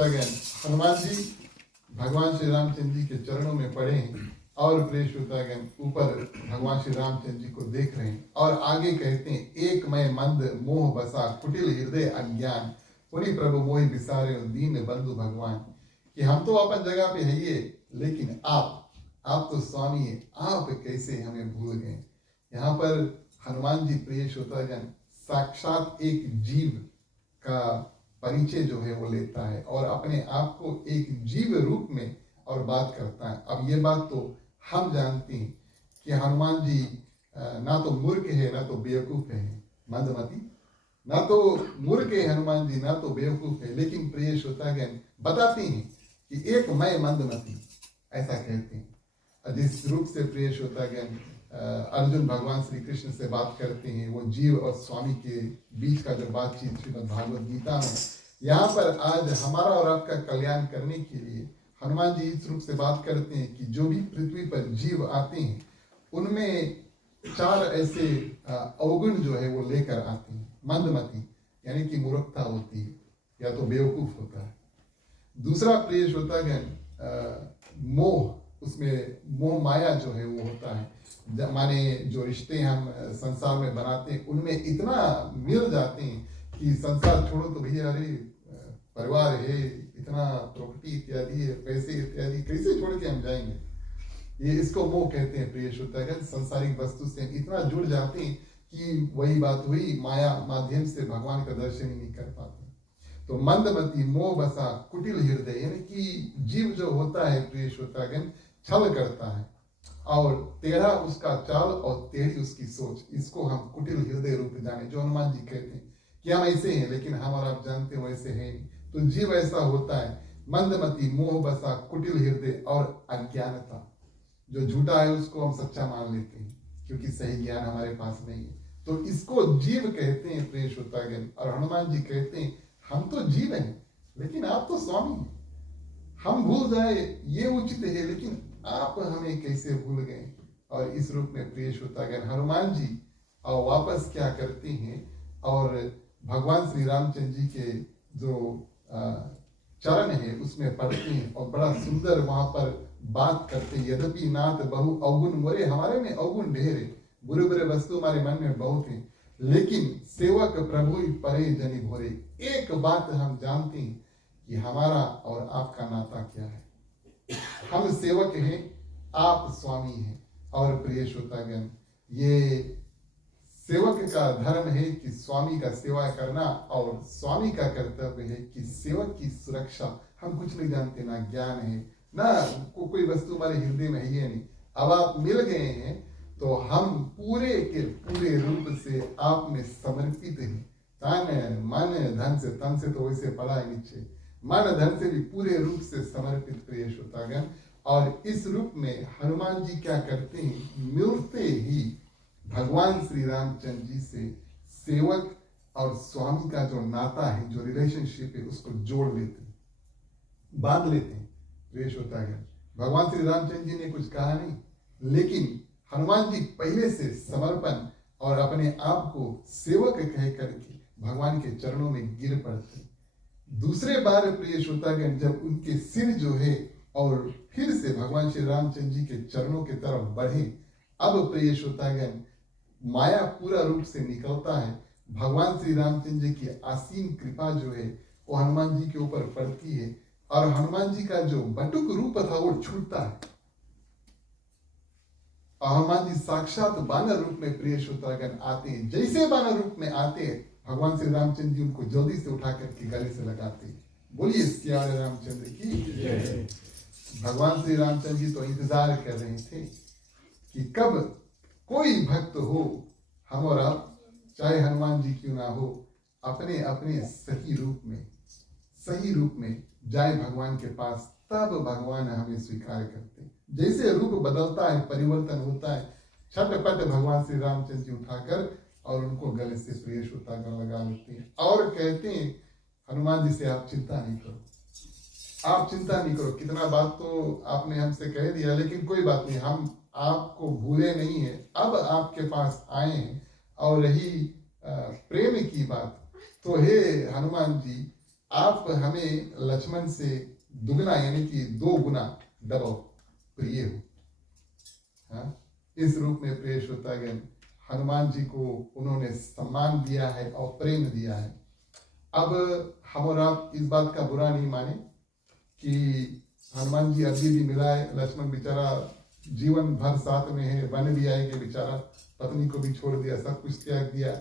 श्रोतागण, हनुमान जी भगवान श्री रामचंद्र जी के चरणों में पड़े हैं और प्रिय श्रोतागण ऊपर भगवान श्री रामचंद्र जी को देख रहे हैं और आगे कहते हैं, एक मैं मंद मोह बसा कुटिल हृदय अज्ञान, पुनि प्रभु मोहि बिसारे दीन बंधु भगवान। कि हम तो अपन जगह पे है ये, लेकिन आप तो स्वामी है, आप कैसे हमें भूल गए। यहाँ पर हनुमान जी प्रिय श्रोतागण साक्षात एक जीव का परिचय जो है वो लेता है और अपने आप को एक जीव रूप में और बात करता है। अब ये बात तो हम जानते हैं कि हनुमान जी ना तो मूर्ख है ना तो बेवकूफ है, मंदमती, ना तो मूर्ख है हनुमान जी ना तो बेवकूफ है, लेकिन प्रिय श्रोतागण बताते हैं कि एक मैं मंदमती, ऐसा कहते हैं। जिस रूप से प्रिय श्रोतागण अर्जुन भगवान श्री कृष्ण से बात करते हैं, वो जीव और स्वामी के बीच का जो बातचीत श्रीमद् भागवत गीता में, यहाँ पर आज हमारा और आपका कल्याण करने के लिए हनुमान जी इस रूप से बात करते हैं कि जो भी पृथ्वी पर जीव आते हैं उनमें 4 ऐसे अवगुण जो है वो लेकर आते हैं। मंदमती यानी कि मूर्खता होती है या तो बेवकूफ होता है। दूसरा प्रिय श्रोतागण मोह, उसमें मोह माया जो है वो होता है, माने जो रिश्ते हम संसार में बनाते हैं उनमें इतना मिल जाते हैं कि संसार छोड़ो तो भैया अरे परिवार है, इतना प्रॉपर्टी इत्यादि है, पैसे इत्यादि, कैसे छोड़ के हम जाएंगे। ये इसको मोह कहते हैं प्रिय श्रोतागण। संसारिक वस्तु से इतना जुड़ जाते हैं कि वही बात हुई, माया माध्यम से भगवान का दर्शन ही नहीं कर पाते। तो मंदमती मोह बसा कुटिल हृदय, यानी कि जीव जो होता है प्रिय श्रोतागण छल करता है और टेढ़ा उसका चाल और टेढ़ी उसकी सोच, इसको हम कुटिल हृदय रूप जाने। जो हनुमान जी कहते हैं कि हम ऐसे हैं, लेकिन हम और आप जानते हैं वैसे हैं नहीं। तो जीव ऐसा होता है, मंदमती मोह बसा कुटिल हृदय और अज्ञानता, जो झूठा है उसको हम सच्चा मान लेते हैं क्योंकि सही ज्ञान हमारे पास नहीं है। तो इसको जीव कहते हैं प्रिय श्रोतागण। और हनुमान जी कहते हैं हम तो जीव हैं लेकिन आप तो स्वामी हैं, हम भूल जाए ये उचित है, लेकिन आप हमें कैसे भूल गए। और इस रूप में प्रिय श्रोतागण हनुमान जी और वापस क्या करते हैं और भगवान श्री रामचंद्र जी के जो चरण है उसमें पढ़ते हैं और बड़ा सुंदर वहां पर बात करते हैं। यद्यपि नाथ बहु अवगुण मोरे, हमारे में अवगुण ढेर है, बुरे बुरे वस्तु हमारे मन में बहुत है, लेकिन सेवक प्रभु परे जनि भोरे। एक बात हम जानते हैं कि हमारा और आपका नाता क्या है। हम सेवक हैं, आप स्वामी हैं। और प्रिय श्रोतागण ये सेवक का धर्म है कि स्वामी का सेवा करना और स्वामी का कर्तव्य है कि सेवक की सुरक्षा। हम कुछ नहीं जानते, ना ज्ञान है ना कोई वस्तु हमारे हृदय में है नहीं। अब आप मिल गए हैं तो हम पूरे के पूरे रूप से आप में समर्पित हैं। तन मन धन से, तन से तो वैसे पड़ा है नीचे, मन धन से भी पूरे रूप से समर्पित प्रिय श्रोतागण। और इस रूप में हनुमान जी क्या करते हैं, मिलते ही भगवान श्री रामचंद्र जी से सेवक और स्वामी का जो नाता है, जो रिलेशनशिप है, उसको जोड़ लेते हैं, बांध लेते हैं प्रिय श्रोतागण। भगवान श्री रामचंद्र जी ने कुछ कहा नहीं, लेकिन हनुमान जी पहले से समर्पण और अपने आप को सेवक कह करके भगवान के चरणों में गिर पड़ते। दूसरे बार प्रिय श्रोतागण जब उनके सिर जो है और फिर से भगवान श्री रामचंद्र जी के चरणों की तरफ बढ़े, अब प्रिय श्रोतागण माया पूरा रूप से निकलता है। भगवान श्री रामचंद्र जी की असीम कृपा जो है वो हनुमान जी के ऊपर पड़ती है और हनुमान जी का जो बटुक रूप था वो छूटता है। हनुमान जी साक्षात बानर रूप में प्रिय श्रोतागण आते हैं। जैसे बानर रूप में आते हैं भगवान श्री रामचंद्र जी उनको जल्दी से उठा करके गले से लगाते हैं। बोलिए सिया रामचंद्र की। भगवान श्री रामचंद्र जी तो इंतजार कर रहे थे कि कब कोई भक्त हो, हम और आप चाहे हनुमान जी क्यों ना हो, अपने अपने सही रूप में जाए भगवान के पास, तब भगवान हमें स्वीकार करते। जैसे रूप बदलता है, परिवर्तन होता है, छटपट भगवान श्री रामचंद्र जी उठाकर और उनको गले से प्रिय श्रोतागण लगा लेते हैं और कहते हैं हनुमान जी से आप चिंता नहीं करो, आप चिंता नहीं करो। कितना बात तो आपने हमसे कह दिया, लेकिन कोई बात नहीं, हम आपको भूले नहीं है, अब आपके पास आए हैं। और रही प्रेम की बात, तो हे हनुमान जी, आप हमें लक्ष्मण से दुगना यानी कि 2 गुना डबल प्रिय हो। हाँ? इस रूप में प्रिय श्रोतागण हनुमान जी को उन्होंने सम्मान दिया है और प्रेम दिया है। अब हम और आप इस बात का बुरा नहीं माने कि हनुमान जी अभी भी मिला है, लक्ष्मण बेचारा जीवन भर साथ में है, वन भी आएंगे, बेचारा पत्नी को भी छोड़ दिया, सब कुछ त्याग दिया,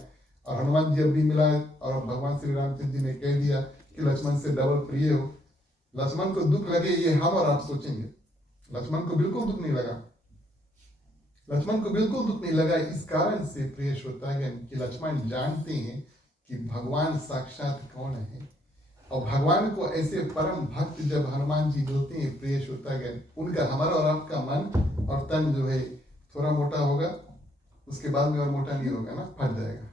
और हनुमान जी अभी मिला है और भगवान श्री रामचंद्र जी ने कह दिया कि लक्ष्मण से डबल प्रिय हो। लक्ष्मण को दुख लगे ये हम और आप सोचेंगे, लक्ष्मण को बिल्कुल दुख नहीं लगा। लक्ष्मण को बिल्कुल दुख नहीं लगा इस कारण से प्रिय श्रोतागण कि लक्ष्मण जानते हैं कि भगवान साक्षात कौन है, और भगवान को ऐसे परम भक्त जब हनुमान जी मिलते हैं प्रिय श्रोतागण, उनका हमारा और आपका मन और तन जो है थोड़ा मोटा होगा, उसके बाद में और मोटा नहीं होगा ना, फट जाएगा।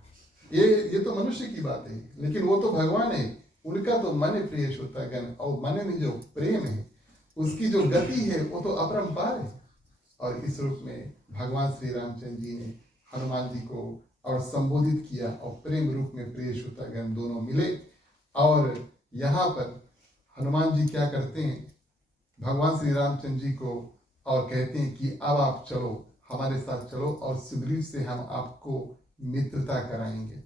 ये तो मनुष्य की बात है, लेकिन वो तो भगवान है, उनका तो मन है प्रिय श्रोतागण, और मन में जो प्रेम है उसकी जो गति है वो तो अपरंपार है। और इस रूप में भगवान श्री रामचंद्र जी ने हनुमान जी को और संबोधित किया, और प्रेम रूप में प्रिय श्रोतागण दोनों मिले। और यहाँ पर हनुमान जी क्या करते हैं, भगवान श्री रामचंद्र जी को और कहते हैं कि अब आप चलो, हमारे साथ चलो और सुग्रीव से हम आपको मित्रता कराएंगे।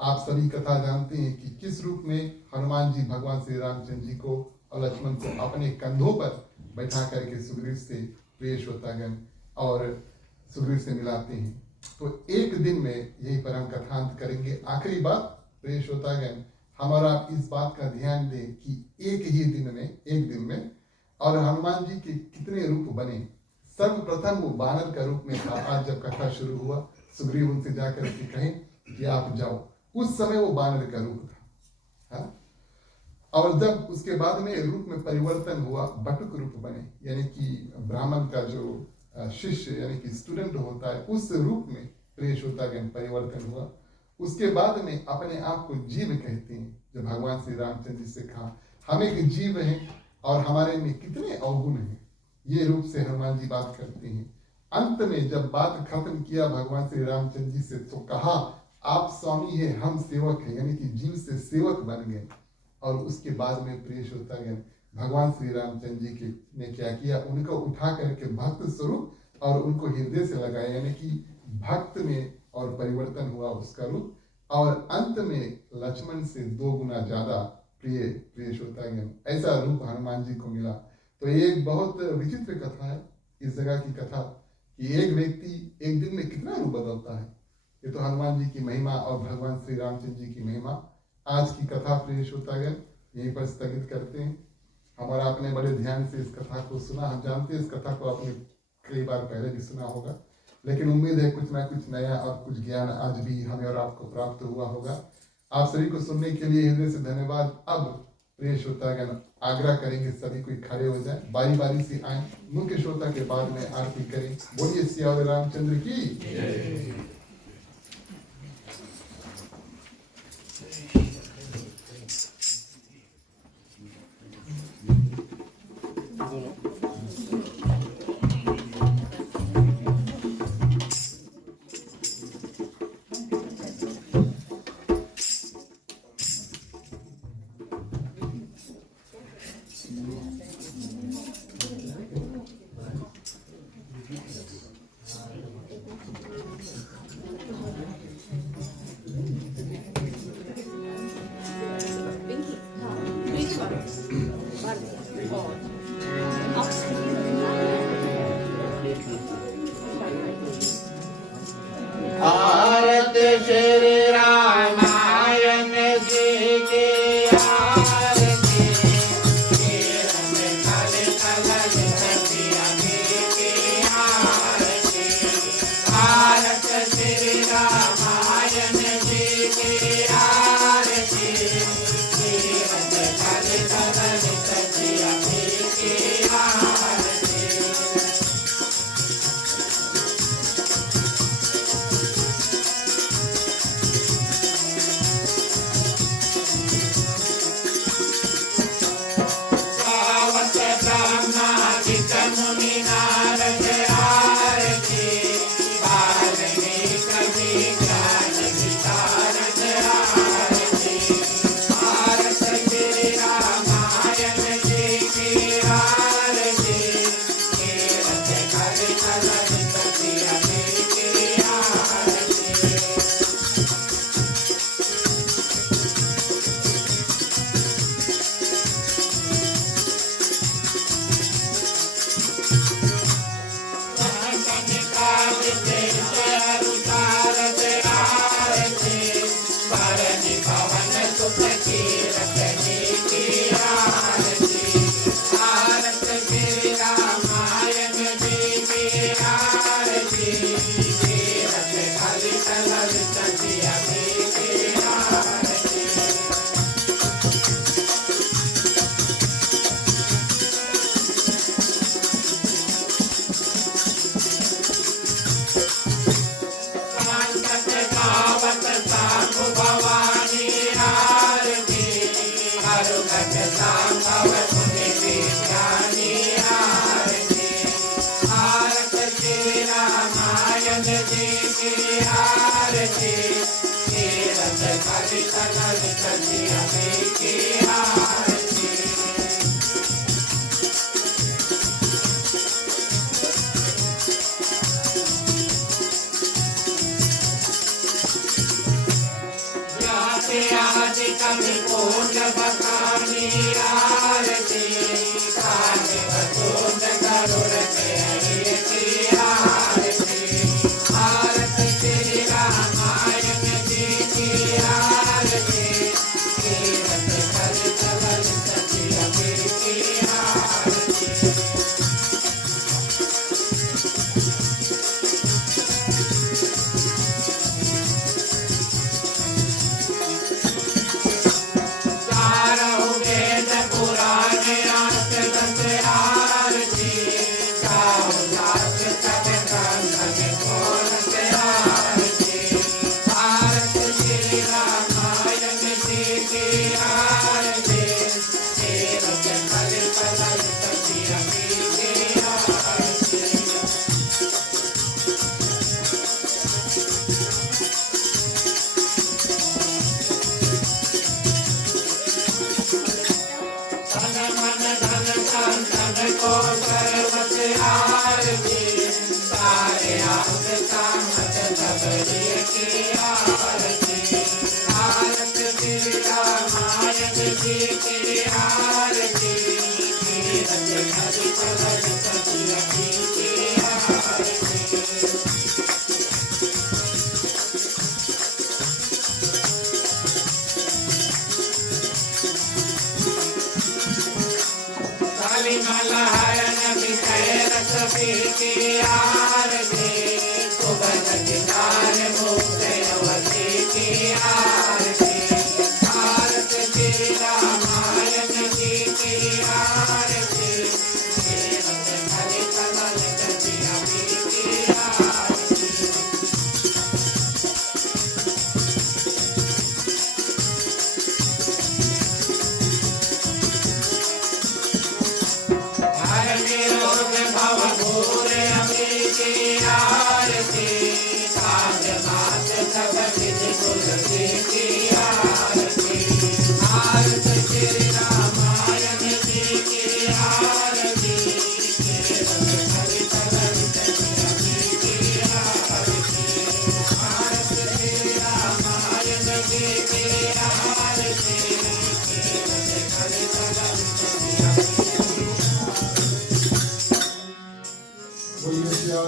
आप सभी कथा जानते हैं कि किस रूप में हनुमान जी भगवान श्री रामचंद्र जी को और लक्ष्मण को अपने कंधों पर बैठा करके सुग्रीव से प्रिय श्रोतागण और सुग्रीव से मिलाते हैं। तो एक दिन में यही पर हम कथांत करेंगे। आखिरी बात प्रिय श्रोतागण, हमारा इस बात का ध्यान दें कि एक दिन में और हनुमान जी के कितने रूप बने। सर्वप्रथम वो बानर का रूप में था। आज जब कथा शुरू हुआ, सुग्रीव उनसे जाकर के कहें कि आप जाओ, उस समय वो बानर का रूप था। हाँ? और जब उसके बाद में रूप में परिवर्तन हुआ, बटुक रूप बने, यानी कि ब्राह्मण का जो शिष्य यानी कि स्टूडेंट होता है, उस रूप में प्रिय श्रोतागण परिवर्तन हुआ। उसके बाद में अपने आप को जीव कहते हैं। जब भगवान श्री रामचंद्र जी से कहा हम एक जीव हैं और हमारे में कितने अवगुण हैं, ये रूप से हनुमान जी बात करते हैं। अंत में जब बात खत्म किया भगवान श्री रामचंद्र जी से, तो कहा आप स्वामी है, हम सेवक हैं, यानी कि जीव से सेवक बन गए। और उसके बाद में प्रिय श्रोतागण भगवान श्री रामचंद्र जी ने क्या किया, उनको उठा करके भक्त स्वरूप और उनको हृदय से लगाया, यानी कि भक्त में और परिवर्तन हुआ उसका रूप। और अंत में लक्ष्मण से 2 गुना ज्यादा प्रिय श्रोतागण ऐसा रूप हनुमान जी को मिला। तो ये एक बहुत विचित्र कथा है इस जगह की कथा, कि एक व्यक्ति एक दिन में कितना रूप बदलता है। ये तो हनुमान जी की महिमा और भगवान श्री रामचंद्र जी की महिमा। आज की कथा प्रिय श्रोतागण यहीं पर स्थगित करते हैं। हमारा आपने बड़े ध्यान से इस कथा को सुना। हम जानते हैं इस कथा को आपने कई बार पहले भी सुना होगा, लेकिन उम्मीद है कुछ ना कुछ नया और कुछ ज्ञान आज भी हमें और आपको प्राप्त हुआ होगा। आप सभी को सुनने के लिए हृदय से धन्यवाद। अब प्रिय श्रोतागण आग्रह करेंगे सभी कोई खड़े हो जाए, बारी बारी से आए, मुख्य श्रोता के बाद में आरती करें। बोलिए सियावर रामचंद्र की। आरत श्री रामायण जी की आरती, कीर्तन कल कलश सखिया की आरती। आरत श्री रामायण जी की आरती, कीर्तन कल कलश सखिया की संकट सांभव मुनि विज्ञानी आरती। आरती श्री रामायण जी की आरती। तीरथ कलित ललित जी की आरती। आदि कवि पूर्ण बखानी आरती। काव्य वसून गरुड़ के हरि की आरती। आरती श्री रामायण जी की आरती। तीरथ कलित ललित जी की आरती।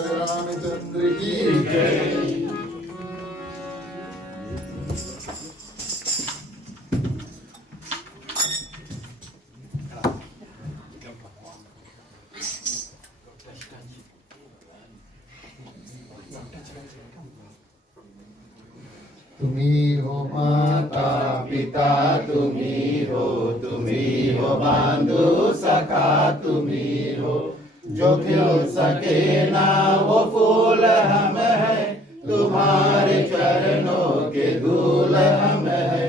रामचंद्र की जय। तुम्ही हो माता पिता, तुम्ही हो बांधो सखा, तुम्ही हो जो खिल सके ना वो फूल हम है, तुम्हारे चरणों के धूल हम है।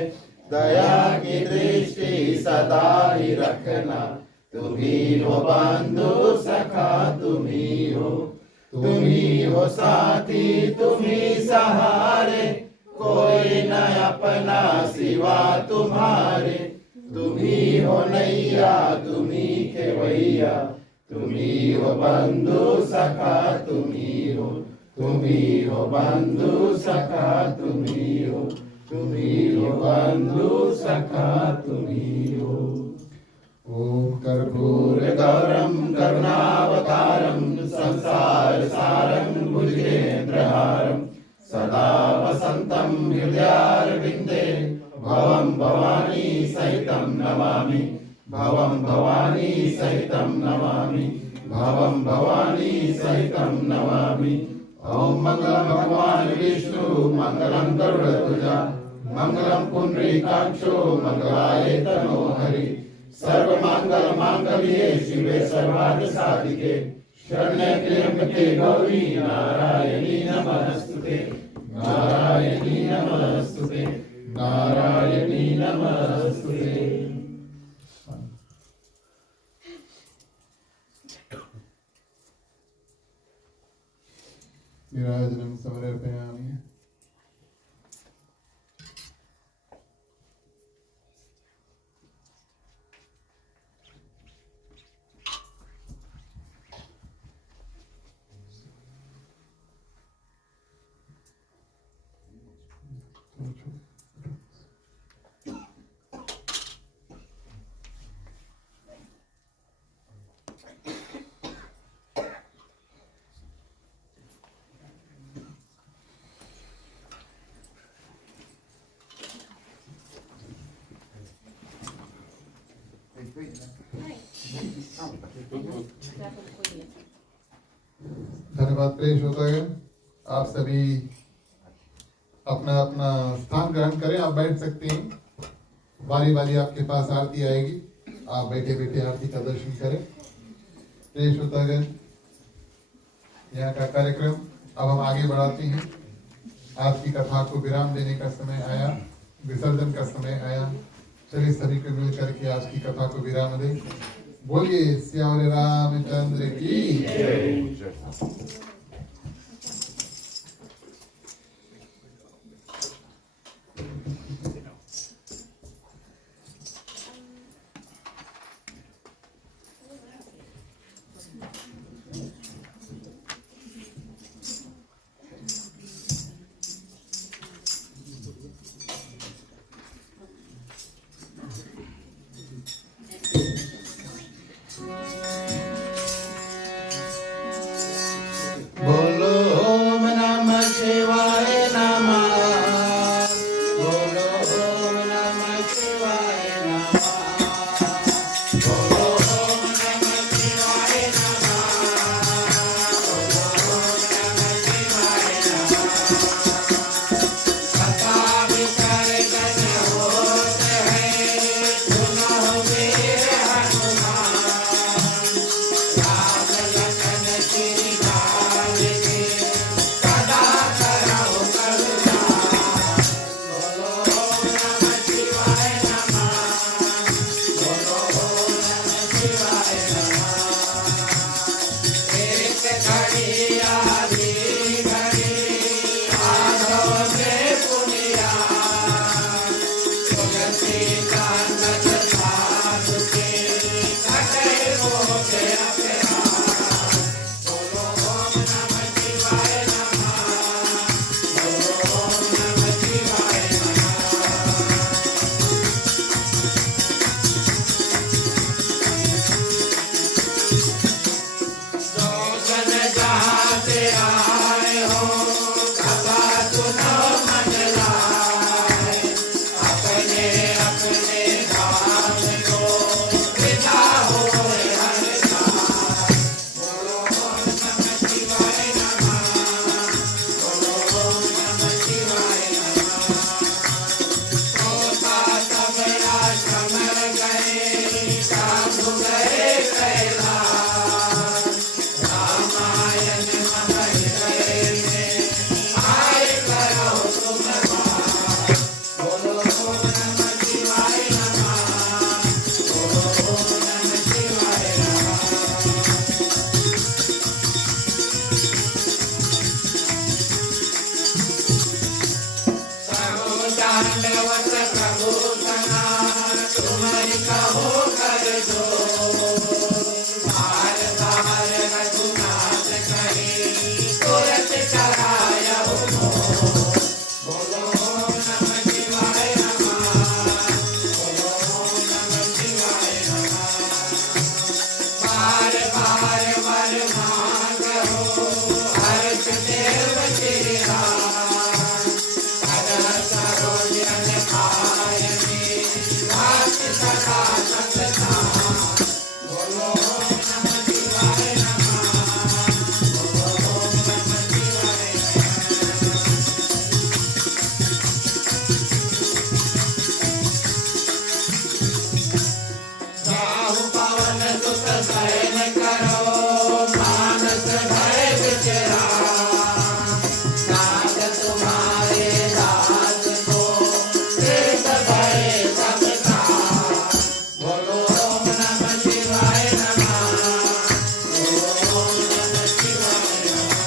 दया की दृष्टि सदा ही रखना, तुम्ही हो बंधु सखा, तुम्ही हो साथी, तुम्ही सहारे, कोई न अपना सिवा तुम्हारे। तुम्ही हो नैया, तुम्ही खेवैया, तुम्ही हो बंधु सखा, तुम्ही हो बंधु सखा, तुम्ही हो बंधु सखा, तुम्ही हो। ओम कर्पूर गौरम करुणावतारम, संसार सारं भुजगेन्द्रहारं, सदा वसन्तं हृदयारविन्दे, भवं भवानी सहितं नमामि, भवं भवानी सहितं नमामि, भवं भवानी सहितं नमामि। ओम मंगलम भगवान विष्णु, मंगलम गरुड़ध्वजा, मंगलम पुंडरीकाक्षो, मंगलाय तनो हरि। सर्वमंगल मांगल्ये शिवे सर्वार्थ साधिके, शरण्ये त्र्यंबके गौरी नारायणी नमस्तुते, नारायणी नमस्तुते, नारायणी नमस्तुते। नीराजनं समर्पयामि। धन्यवाद प्रिय श्रोतागण, आप सभी अपना अपना स्थान ग्रहण करें। आप बैठ सकते हैं, बारी बारी आपके पास आरती आएगी, आप बैठे बैठे आरती का दर्शन करें। प्रिय श्रोतागण, यहाँ का कार्यक्रम अब हम आगे बढ़ाते हैं। आज की कथा को विराम देने का समय आया, विसर्जन का समय आया। चलिए सभी को मिल करके आज की कथा को विराम दें। बोलिए श्याम रामचंद्र की जय। बोलो ओम नमः शिवाय नमः। बोलो ओम नमः शिवाय नमः। बोलो ओम नमः शिवाय नमः। बोलो ओम नमः शिवाय नमः। कथा विसर्जन होत है, सुनो वीर हनुमान। राम लखन श्री लाल के सदा करो करुणा। बोलो ओम नमः शिवाय नमः। बोलो ओम नमः शिवाय नमः। एक घड़ी आधी घड़ी आधो में पुनिया। तुलसी कांगत साधु के कटे मोह अपना। बोलो ओम नमः शिवाय नमः। बोलो ओम नमः शिवाय नमः। जो जन जहाँ से आए हो, कथा सुनो मन लाए। अपने अपने धाम को विदा होए हर साल। बोलो ओम नमः शिवाय नमः। बोलो ओम नमः शिवाय नमः। होता सब राजकमल गए, साधु गए कैलाश। रामायण मन हृदय में आए करो तुम वास। बोलो ओम नमः शिवाय नमः। बोलो ओम नमः शिवाय नमः। कहो दांडवत प्रभु सना, तुम्हारी कहो कर दो। बार बार रघुनाथ कहे, तुरंत कराया हो। बोलो ओम नमः शिवाय नमः। बोलो ओम नमः शिवाय नमः। बार बार वर मांगो, हर्ष देव श्रीराम। सदा सरोजन पायने, भक्ति सदा सतनाम। बोलो ओम नमः शिवाय नमः। बोलो ओम नमः शिवाय नमः। राहु पवन सुत शयन करो, मानस भय विचराम। नाथ तुम्हारे दास को देत भय सब काज। बोलो ओम नमः शिवाय नमः। बोलो ओम नमः शिवाय नमः।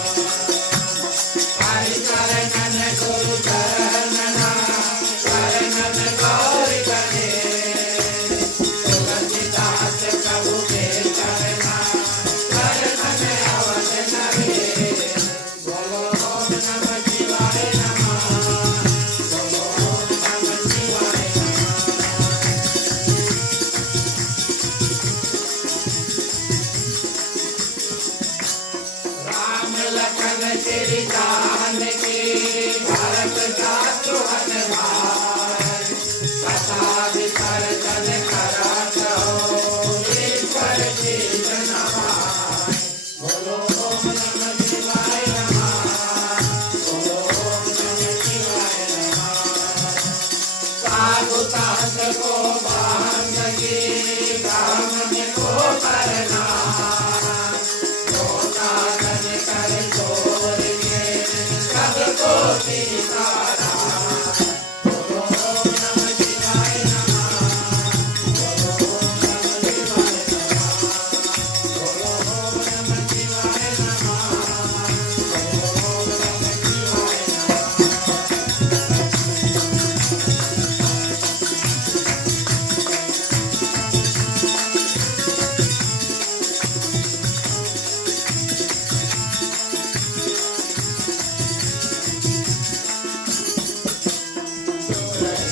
तेरी जान की भरत शत्रुघ्न भाई कथा विसर्जन करत हो ईश्वर की नमः बोलो ओम नमः शिवाय नमः बोलो ओम नमः शिवाय नमः साधु संत को बांधगी काम में को करना सोनागन कर छोड़ के सबको सीतारा बोलो ओम नमः शिवाय नमः बोलो ओम नमः शिवाय नमः बोलो ओम नमः शिवाय नमः बोलो ओम नमः शिवाय नमः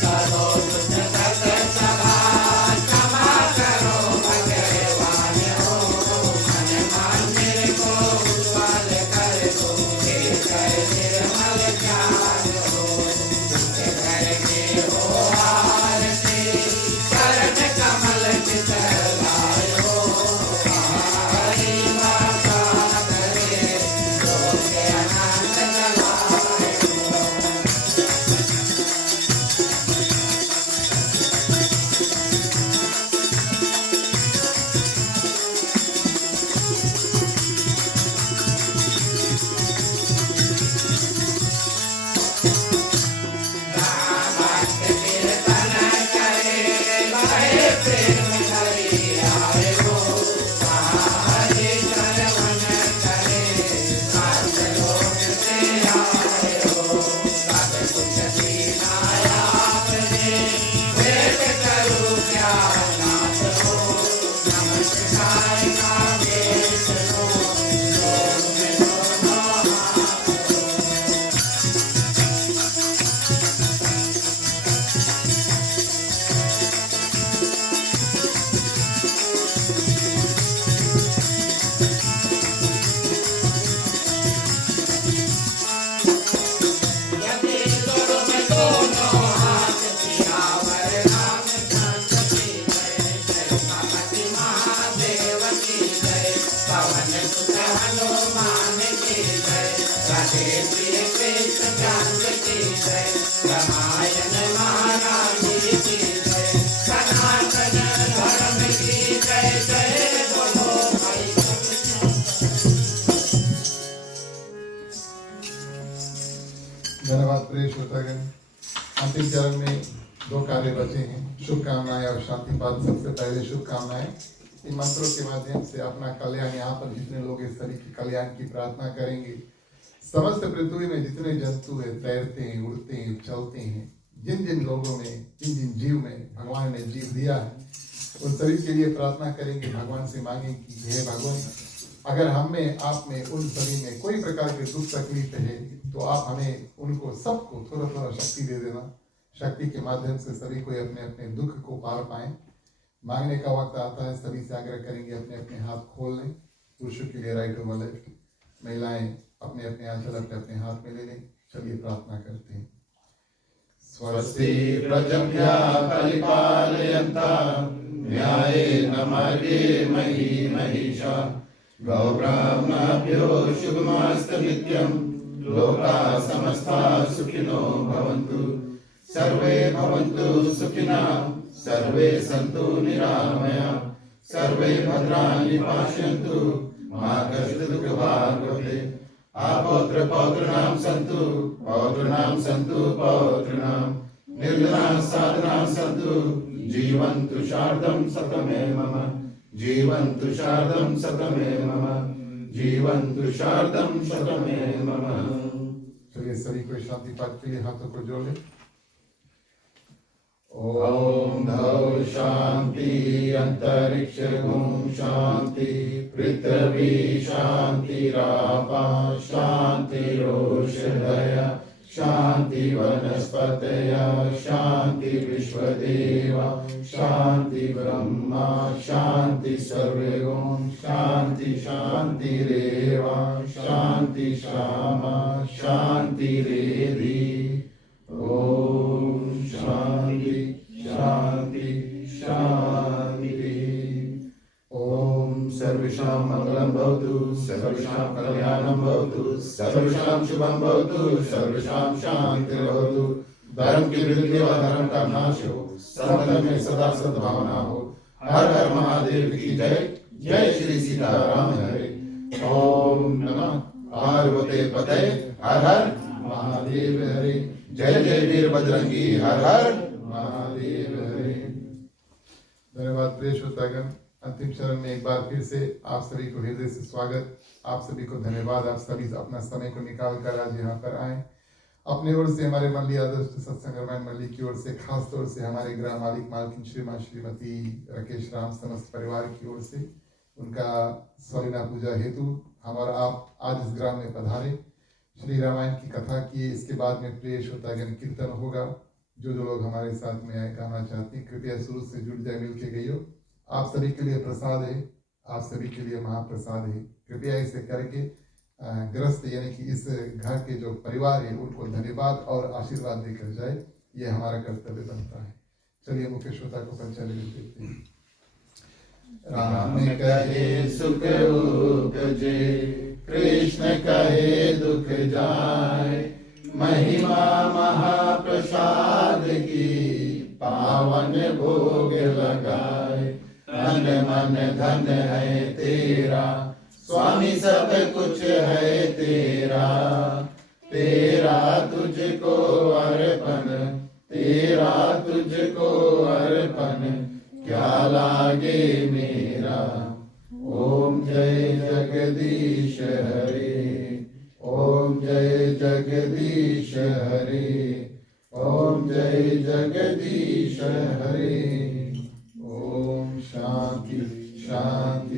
करो दुष्ट सत सभा क्षमा करो भगवान हो मन मंदिर को उज्ज्वल कर दो कर निर्मल ज्ञान हो उनके घर में हो आरती चरण कमल चितलायो हरि माता करे लोक अनंत चलायो भक्त कीर्तन करे लहे प्रेम धरि आए हो हरि श्रवण करे सात लोक से आए हो सब कुछ दीना आपने भेंट करूं क्या नाथ हो नमः शिवाय का वेश लो ओम में दोनों हाथ यदि गुरु में दोनों हाथ सियावर रामचंद्र की जय जय भगवती महादेव की जय पवन सुत हनुमान की जय राधे प्रिय कृष्ण चंद्र की जय रामायण महारानी की जय सनातन धर्म की जय जय बोलो भाई धन्यवाद प्रिय श्रोतागण। अंतिम चरण में 2 कार्य बचे हैं, शुभकामनाएं और शांति पाठ। सबसे पहले शुभकामनाएं, इन मंत्रों के माध्यम से अपना कल्याण, यहाँ पर जितने लोग इस शरीर के कल्याण की प्रार्थना करेंगे, समस्त पृथ्वी में जितने जंतु हैं, तैरते हैं, उड़ते हैं, चलते हैं, जिन जिन लोगों में, जिन जिन जीव में भगवान ने जीव दिया है, उन सभी के लिए प्रार्थना करेंगे, भगवान से मांगें कि हे भगवान, अगर हम में, आप में, उन सभी में कोई प्रकार की दुख तकलीफ है तो आप हमें उनको सबको थोड़ा थोड़ा शक्ति दे देना। शक्ति के माध्यम से सभी कोई अपने अपने दुख को पार पाएं। मांगने का वक्त आता है, सभी से आग्रह करेंगे अपने अपने हाथ खोल लें। पुरुषों के लिए राइट ओवर लेफ्ट, महिलाएं अपने अपने आंचल अपने अपने हाथ में ले लें। चलिए प्रार्थना करते हैं। स्वस्ति प्रजभ्यः परिपालयन्तां न्यायेन मार्गेण महीं महिषाः गौब्राह्मणेभ्यो शुभमस्तु नित्यं लोकाः समस्ताः सुखिनो भवन्तु सर्वे भवन्तु सुखिनः सर्वे सन्तु निरामयाः सर्वे भद्राणि पश्यन्तु मा कश्चित् दुःखभाग् भवेत् अपौत्र पौत्राणां सन्तु पौत्राणां सन्तु पौत्राणां निर्धनाः साधनाः सन्तु जीवन्तु शार्दं शतमेव मम जीवन्तु शार्दं शतमेव मम जीवन्तु शार्दं शतमेव मम। चलिए सभी को शांति पाठ के लिए हाथों को जोड़ लें। ओम धौ शांति अंतरिक्ष गुम शांति पृथ्वी शांति रापा शांति रोषधया शांति वनस्पतयः शांति विश्वदेवा शांति ब्रह्मा शांति सर्वगुण शांति शांतिरेव शांति श्यामा शांतिरेधि। ओम शांति शांति शांति। ओम सर्वेषां मंगलं भवतु सर्वेषां कल्याणं भवतु सर्वेषां शुभं भवतु सर्वेषां शान्तिर्भवतु। धर्म की वृद्धि व धर्म का नाश हो समाज में सदा सद्भावना हो। हर हर महादेव की जय। जय श्री सीताराम हरे। ओम नमः पार्वते पते हर हर महादेव हरे। जय जय वीर बजरंगी हर हर महादेव हरे। धन्यवाद प्रिय श्रोतागण। अंतिम चरण में एक बार फिर से आप सभी को हृदय से स्वागत। आप सभी को धन्यवाद। आप सभी अपना समय को निकाल कर आज यहाँ पर आए। अपनी ओर से हमारे मंडली आदर्श सत्संग रामायण मंडली की ओर से खास तौर से हमारे ग्राम मालिक मालकिन श्रीमान श्रीमती राकेश राम समस्त परिवार की ओर से उनका सलीना पूजा हेतु हमारा आप आज इस ग्राम में पधारे। श्री रामायण की कथा किए। इसके बाद में प्रिय श्रोतागण कीर्तन होगा। जो लोग हमारे साथ में आए गाना चाहते हैं कृपया शुरू से जुड़ जाए, मिल के गइयो। आप सभी के लिए प्रसाद है, आप सभी के लिए महाप्रसाद है। कृपया इसे करके ग्रस्त यानी कि इस घर के जो परिवार है उनको धन्यवाद और आशीर्वाद देकर जाए। ये हमारा कर्तव्य बनता है। चलिए मुख्य श्रोता को पंचालित देखते हैं। राम कहे सुख उपजे कृष्ण कहे दुख जाए। महिमा महाप्रसाद की पावन भोग लगाए। तन मन धन है तेरा स्वामी सब कुछ है तेरा। तेरा तुझको अर्पण तेरा तुझको अर्पण क्या लागे मेरा। ओम जय जगदीश हरे। ओम जय जगदीश हरे। ओम जय जगदीश हरे। ओम शांति शांति